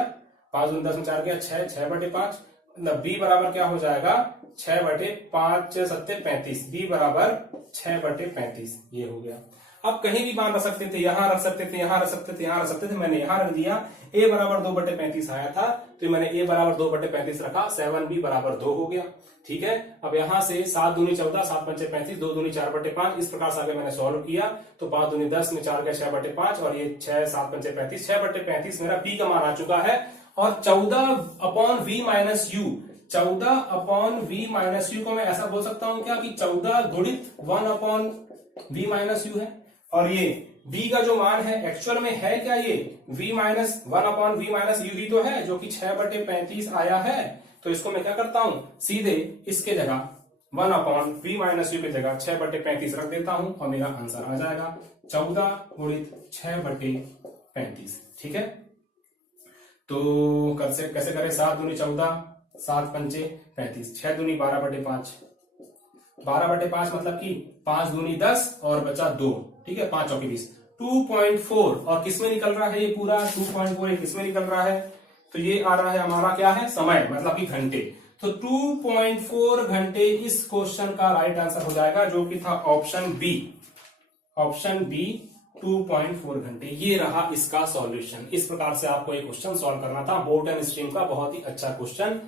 5 दूनी 10 में 4 गया 6, 6/5, मतलब b बराबर क्या हो जाएगा 6/5 7 35, b बराबर 6/35, ये हो गया। अब कहीं भी मान रख सकते थे, यहां रख सकते थे, यहां रख सकते थे, यहां रख सकते थे, मैंने यहां रख दिया, a बराबर 2/35 आया था, तो मैंने a बराबर 2/35 रखा, 7b बराबर 2 हो गया, ठीक है। अब यहां से 7 दूनी 14, 7 पंचे 35, 2 दूनी 4/5, इस प्रकार से आगे मैंने सॉल्व किया, तो 5 दूनी 10 में 4 गया 6/5, और ये 6 7 पंचे 35, 6/35 मेरा b का मान आ चुका है, और 14/v minus you, 14/v minus you को मैं ऐसा बोल सकता हूं क्या कि 14 गुणित 1/v माइनस यू है, और ये b का जो मान है एक्चुअल में है क्या, ये v minus 1/v minus u ही तो है, जो कि 6/35 आया है, तो इसको मैं क्या करता हूं सीधे इसके जगह 1/v माइनस यू की जगह 6/35 रख देता हूं, और मेरा आंसर आ जाएगा 14 गुणित 6/35, ठीक है। तो कैसे करें, 7 दूनी 14, 7 पंचे 35, 6 दूनी 12/5, 12/5 मतलब कि 5 दूनी 10 और बचा 2, ठीक है, 5 चौकी 20, 2.4, और किसमें निकल रहा है ये पूरा 2.4, ये किसमें निकल रहा है, तो ये आ रहा है हमारा क्या है समय, मतलब कि घंटे, तो 2.4 घंटे इस क्वेश्चन का राइट आंसर हो जाएगा, जो कि था ऑप्शन बी, ऑप्शन बी 2.4 घंटे। ये रहा इसका सॉल्यूशन। इस प्रकार से आपको एक क्वेश्चन सॉल्व करना था, बोट एंड स्ट्रीम का बहुत ही अच्छा क्वेश्चन,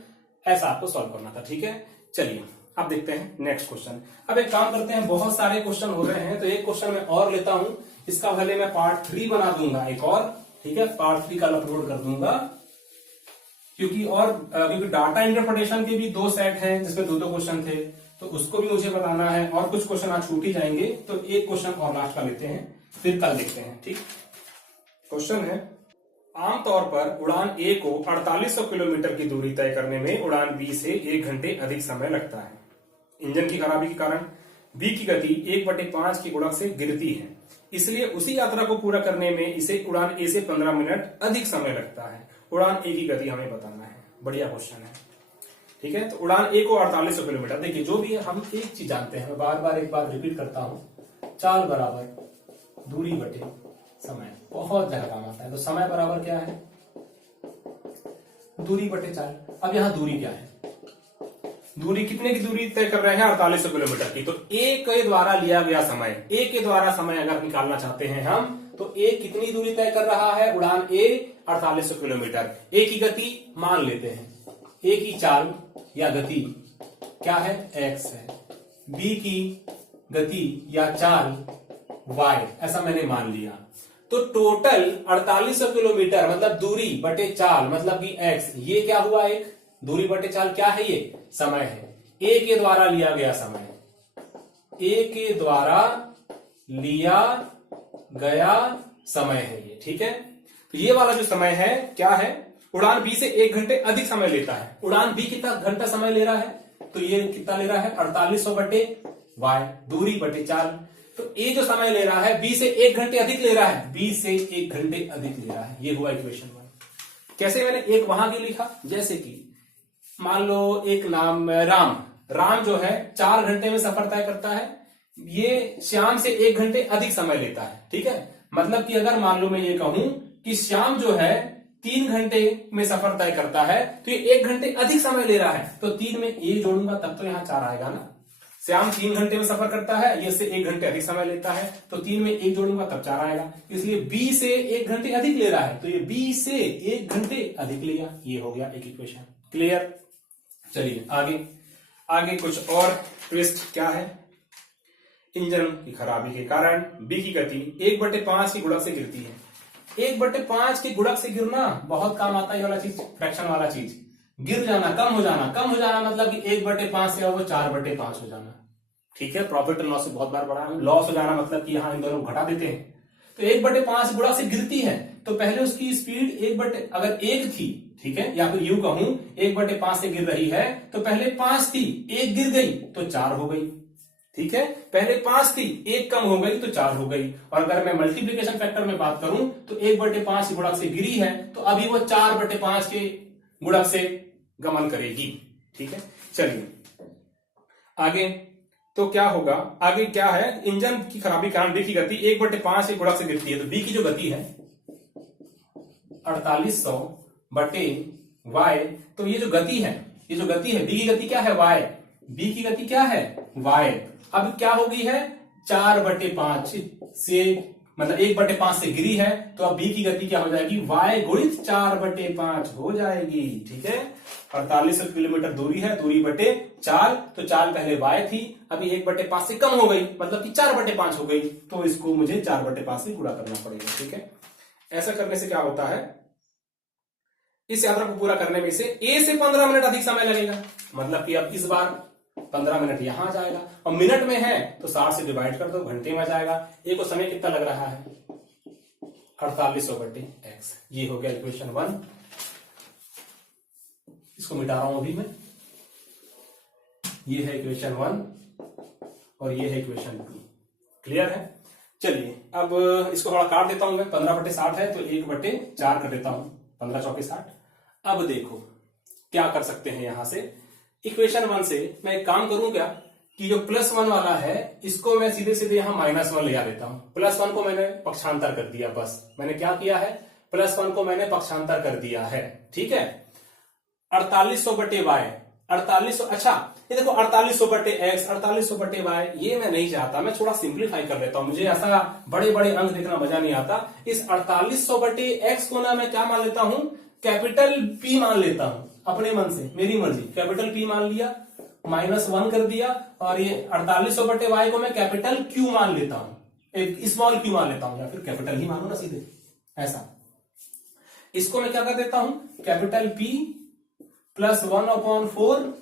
ऐसा आपको सॉल्व करना था। ठीक है, चलिए अब देखते हैं नेक्स्ट क्वेश्चन। अब एक काम करते हैं, बहुत सारे क्वेश्चन हो रहे हैं तो एक क्वेश्चन मैं और लेता हूं, इसका भले मैं पार्ट 3 बना दूंगा एक और, ठीक है, पार्ट 3 का अपलोड कर दूंगा, क्योंकि डाटा इंटरप्रिटेशन के भी 2 सेट हैं जिसमें 2 क्वेश्चन थे, तो उसको भी मुझे बताना है और कुछ क्वेश्चन आज छूट ही जाएंगे, तो एक क्वेश्चन और लास्ट का लेते हैं, फिर कल देखते हैं। ठीक, क्वेश्चन है, आमतौर पर उड़ान ए को 4800 किलोमीटर की दूरी तय करने में उड़ान बी से 1 घंटे अधिक समय लगता है। इंजन की खराबी के कारण बी की गति 1/5 की गुणक से गिरती है, इसलिए उसी यात्रा को पूरा करने में इसे उड़ान ए से 15 मिनट अधिक समय लगता है। उड़ान ए की गति हमें बताना है। बढ़िया क्वेश्चन है। ठीक है, तो उड़ान ए को 4800 किलोमीटर, देखिए जो भी है हम एक चीज जानते हैं, मैं बार बार एक बात रिपीट करता हूं, चाल बराबर दूरी बटे समय, बहुत जगह काम आता है। तो समय बराबर क्या है, दूरी बटे चाल। अब यहां दूरी क्या है, दूरी कितने की दूरी तय कर रहे हैं, 4800 किलोमीटर की। तो ए के द्वारा लिया गया समय, ए के द्वारा समय अगर निकालना चाहते हैं हम, तो ए कितनी दूरी तय कर रहा है, उड़ान ए 4800 किलोमीटर। ए की गति मान लेते हैं, ए की चाल या गति क्या है, एक्स है, बी की गति या चाल वाई, ऐसा मैंने मान लिया। तो टोटल 4800 किलोमीटर मतलब दूरी बटे चाल मतलब कि एक्स, ये क्या हुआ, एक दूरी बटे चाल क्या है, ये समय है, ए के द्वारा लिया गया समय, ए के द्वारा लिया गया समय है ये। ठीक है, तो ये वाला जो समय है क्या है, उड़ान बी से 1 घंटे अधिक समय लेता है। उड़ान बी कितना घंटा समय ले रहा है, तो ये कितना ले रहा है, 4800 बटे वाई, दूरी बटे चाल। तो ए जो समय ले रहा है बी से 1 घंटे अधिक ले रहा है, बी से 1 घंटे अधिक ले रहा है। ये हुआ इक्वेशन 1। कैसे मैंने एक वहां की लिखा, जैसे कि मान लो एक नाम राम जो है 4 घंटे में सफर तय करता है, ये श्याम से 1 घंटे अधिक समय लेता है। ठीक है, मतलब कि अगर मान लो मैं ये कहूं कि श्याम जो है 3 घंटे में सफर तय करता है, तो ये 1 घंटे अधिक समय ले रहा है, तो 3 में ये जोड़ूंगा तब तो यहां 4 आएगा ना। श्याम 3 घंटे में सफर करता है, ये से 1 घंटे अधिक समय लेता है, तो 3 में 1 जोड़ूंगा तब 4 आएगा। इसलिए बी से 1 घंटे अधिक ले रहा है, तो ये बी से 1 घंटे अधिक लिया। ये हो गया एक इक्वेशन। क्लियर, चलिए आगे कुछ और ट्विस्ट क्या है, इंजन की खराबी के कारण बी की गति 1/5 की गुणक से गिरती है। 1/5 की गुणक से गिरना बहुत काम आता है, ये वाला चीज, फ्रैक्शन वाला चीज, गिर जाना, कम हो जाना मतलब कि 1/5 से वो 4/5 हो जाना। ठीक है, प्रॉफिट एंड लॉस से बहुत बार पढ़ा है। लॉस हो जाना मतलब कि यहां इन दोनों को घटा देते हैं। तो 1/5 गुणा से गिरती है, तो पहले उसकी स्पीड अगर 1 थी, ठीक है, या फिर यूं कहूं 1/5 से गिर रही है, तो पहले 5 थी, 1 गिर गई तो 4 हो गई। ठीक है, पहले 5 थी, 1 कम हो गई तो 4 हो गई। और अगर मैं मल्टीप्लीकेशन फैक्टर में बात करूं तो 1/5 गुणक से गिरी है, तो अभी वो 4/5 के गुणक से गमन करेगी। ठीक है, चलिए आगे तो क्या होगा, आगे क्या है, इंजन की खराबी कारण बी की गति 1/5 के गुणक से गिरती है। तो बी की जो गति है 4800 बटे वाई, तो ये जो गति है बी की गति क्या है, वाई, बी की गति क्या है, वाई। अब क्या हो गई है, 4/5 से मतलब 1/5 से गिरी है, तो अब बी की गति क्या हो जाएगी, वाई गुणित 4/5 हो जाएगी। ठीक है, 4800 किलोमीटर दूरी है, दूरी बटे चाल, तो चाल पहले वाई थी, अभी 1/5 से कम हो गई, मतलब कि 4/5 हो गई, तो इसको मुझे 4/5 से गुणा करना पड़ेगा। ठीक है, ऐसा करने से क्या होता है, इस यात्रा को पूरा करने में से ए से 15 मिनट अधिक समय लगेगा, मतलब कि अब इस बार 15 मिनट यहां आ जाएगा, और मिनट में है तो 60 से डिवाइड कर दो, घंटे में आ जाएगा। ए को समय कितना लग रहा है, 4800 बटे एक्स। ये हो गया इक्वेशन 1। इसको मिटा रहा हूं अभी मैं, ये है इक्वेशन 1 और ये है इक्वेशन 2। क्लियर है, चलिए अब इसको थोड़ा काट देता हूं मैं, 15/60 है तो 1/4 कर देता हूं, 15 चौके 60। अब देखो क्या कर सकते हैं, यहां से इक्वेशन 1 से मैं एक काम करूं क्या, कि जो +1 वाला है इसको मैं सीधे सीधे यहां -1 ले आ देता हूं। +1 को मैंने पक्षांतर कर दिया, बस मैंने क्या किया है, +1 को मैंने पक्षांतर कर दिया है। ठीक है, 4800 बटे वाई, 4800, अच्छा ये देखो 4800 बटे एक्स, 4800 बटे वाई, ये मैं नहीं चाहता, मैं थोड़ा सिंप्लीफाई कर देता हूं, मुझे ऐसा बड़े बड़े अंक देखना मजा नहीं आता। इस 4800 बटे एक्स को ना मैं क्या मान लेता हूं, कैपिटल पी मान लेता हूं, अपने मन से, मेरी मर्जी, कैपिटल पी मान लिया, -1 कर दिया, और ये 4800 बटे वाई को मैं कैपिटल क्यू मान लेता हूं, एक स्मॉल क्यू मान लेता हूं, या फिर कैपिटल ही मानो ना सीधे, ऐसा। इसको मैं क्या कर देता हूं, कैपिटल पी प्लस 1/4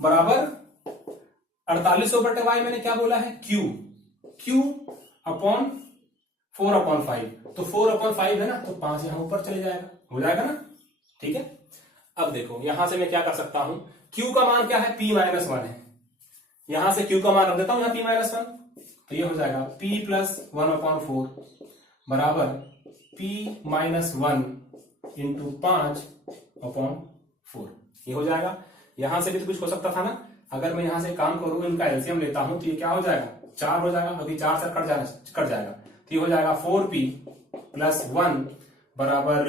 बराबर 4800 बटे वाई, मैंने क्या बोला है, क्यू अपॉन 4/5, तो 4/5 है ना, तो 5 यहां ऊपर चले जाएगा, हो जाएगा ना, ठीक है। अब देखो यहां से मैं क्या कर सकता हूं, क्यू का मान क्या है, p-1 है, यहां से क्यू का मान रख देता हूं, यहां p-1, तो ये हो जाएगा p प्लस 1/4 बराबर p-1 इंटू 5/4, ये हो जाएगा। यहां से भी तो कुछ हो सकता था ना, अगर मैं यहां से काम करूं, इनका एलसीएम लेता हूं, तो ये क्या हो जाएगा, 4 हो जाएगा, क्योंकि 4 से कट जाएगा, तो ये हो जाएगा 4p प्लस 1 बराबर,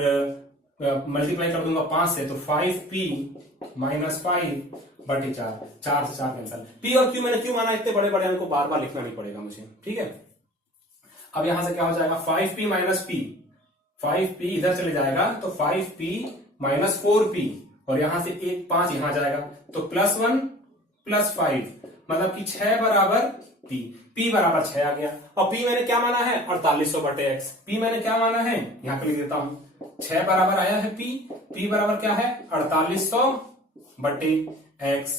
मल्टीप्लाई कर दूंगा 5 से, तो 5p माइनस 5 बटे 4 से 4 कैंसल, p और q मैंने क्यों माना, इतने बड़े बड़े अंक को बार बार लिखना नहीं पड़ेगा मुझे, ठीक है। अब यहां से क्या हो जाएगा, 5p माइनस p, 5p इधर चले जाएगा, तो 5p माइनस 4p, और यहां से एक 5 यहां जाएगा, तो +1 + 5, मतलब कि 6 बराबर p बराबर 6 आ गया। और p मैंने क्या माना है, 4800 बटे x, p मैंने क्या माना है, यहां पे लिख देता हूं, 6 बराबर आया है p बराबर क्या है, 4800 बटे x,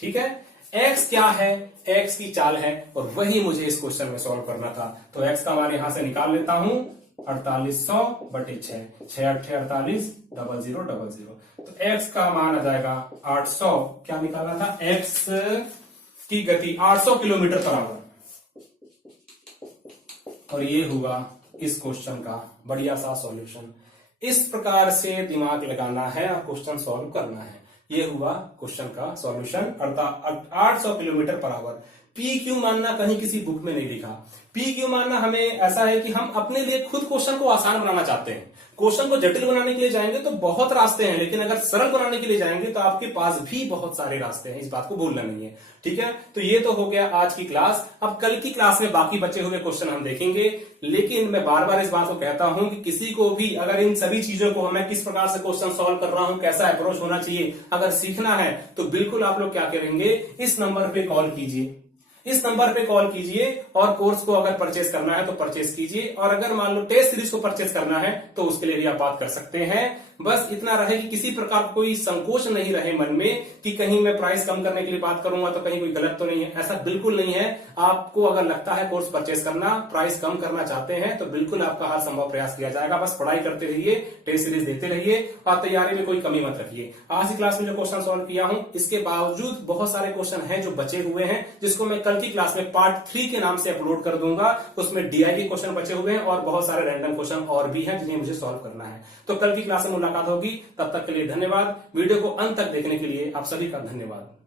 ठीक है। x क्या है, x की चाल है, और वही मुझे इस क्वेश्चन में सॉल्व करना था, तो x का मान यहां से निकाल लेता हूं, 4800 बटे 6, 6 8 48, 0000, तो x का मान आ जाएगा 800, क्या निकालना था, x की गति 800 किलोमीटर पर आवर, और ये हुआ इस क्वेश्चन का बढ़िया सा सॉल्यूशन। इस प्रकार से दिमाग लगाना है और क्वेश्चन सॉल्व करना है। ये हुआ क्वेश्चन का सॉल्यूशन, अर्थात 800 kilometre per hour. P Q मानना कहीं किसी बुक में नहीं लिखा। पी क्यू मानना हमें ऐसा है कि हम अपने लिए खुद क्वेश्चन को आसान बनाना चाहते हैं। क्वेश्चन को जटिल बनाने के लिए जाएंगे तो बहुत रास्ते हैं, लेकिन अगर सरल बनाने के लिए जाएंगे तो आपके पास भी बहुत सारे रास्ते हैं, इस बात को भूलना नहीं है, ठीक है। तो ये तो हो गया आज की क्लास। अब कल की क्लास में बाकी बचे हुए क्वेश्चन हम देखेंगे, लेकिन मैं बार बार इस बात को कहता हूं कि किसी को भी अगर इन सभी चीजों को, मैं किस प्रकार से क्वेश्चन सॉल्व कर रहा हूं, कैसा अप्रोच होना चाहिए, अगर सीखना है तो बिल्कुल आप लोग क्या करेंगे, इस नंबर पे कॉल कीजिए, इस नंबर पे कॉल कीजिए, और कोर्स को अगर परचेस करना है तो परचेस कीजिए, और अगर मान लो टेस्ट सीरीज को परचेस करना है तो उसके लिए भी आप बात कर सकते हैं। बस इतना रहे कि किसी प्रकार कोई संकोच नहीं रहे मन में कि कहीं मैं प्राइस कम करने के लिए बात करूंगा तो कहीं कोई गलत तो नहीं है, ऐसा बिल्कुल नहीं है। आपको अगर लगता है कोर्स परचेस करना, प्राइस कम करना चाहते हैं, तो बिल्कुल आपका हर संभव प्रयास किया जाएगा। बस पढ़ाई करते रहिए, टेस्ट सीरीज देते रहिए, और तैयारी में कोई कमी मत रखिए। आज की क्लास में जो क्वेश्चन सॉल्व किया हूं, इसके बावजूद बहुत सारे क्वेश्चन हैं जो बचे हुए हैं, जिसको मैं कल की क्लास में पार्ट 3 के नाम से अपलोड कर दूंगा। उसमें डीआई के क्वेश्चन बचे हुए हैं और बहुत सारे रैंडम क्वेश्चन और भी हैं जिन्हें मुझे सॉल्व करना है। तो कल की क्लास में मुलाकात होगी, तब तक के लिए धन्यवाद। वीडियो को अंत तक देखने के लिए आप सभी का धन्यवाद।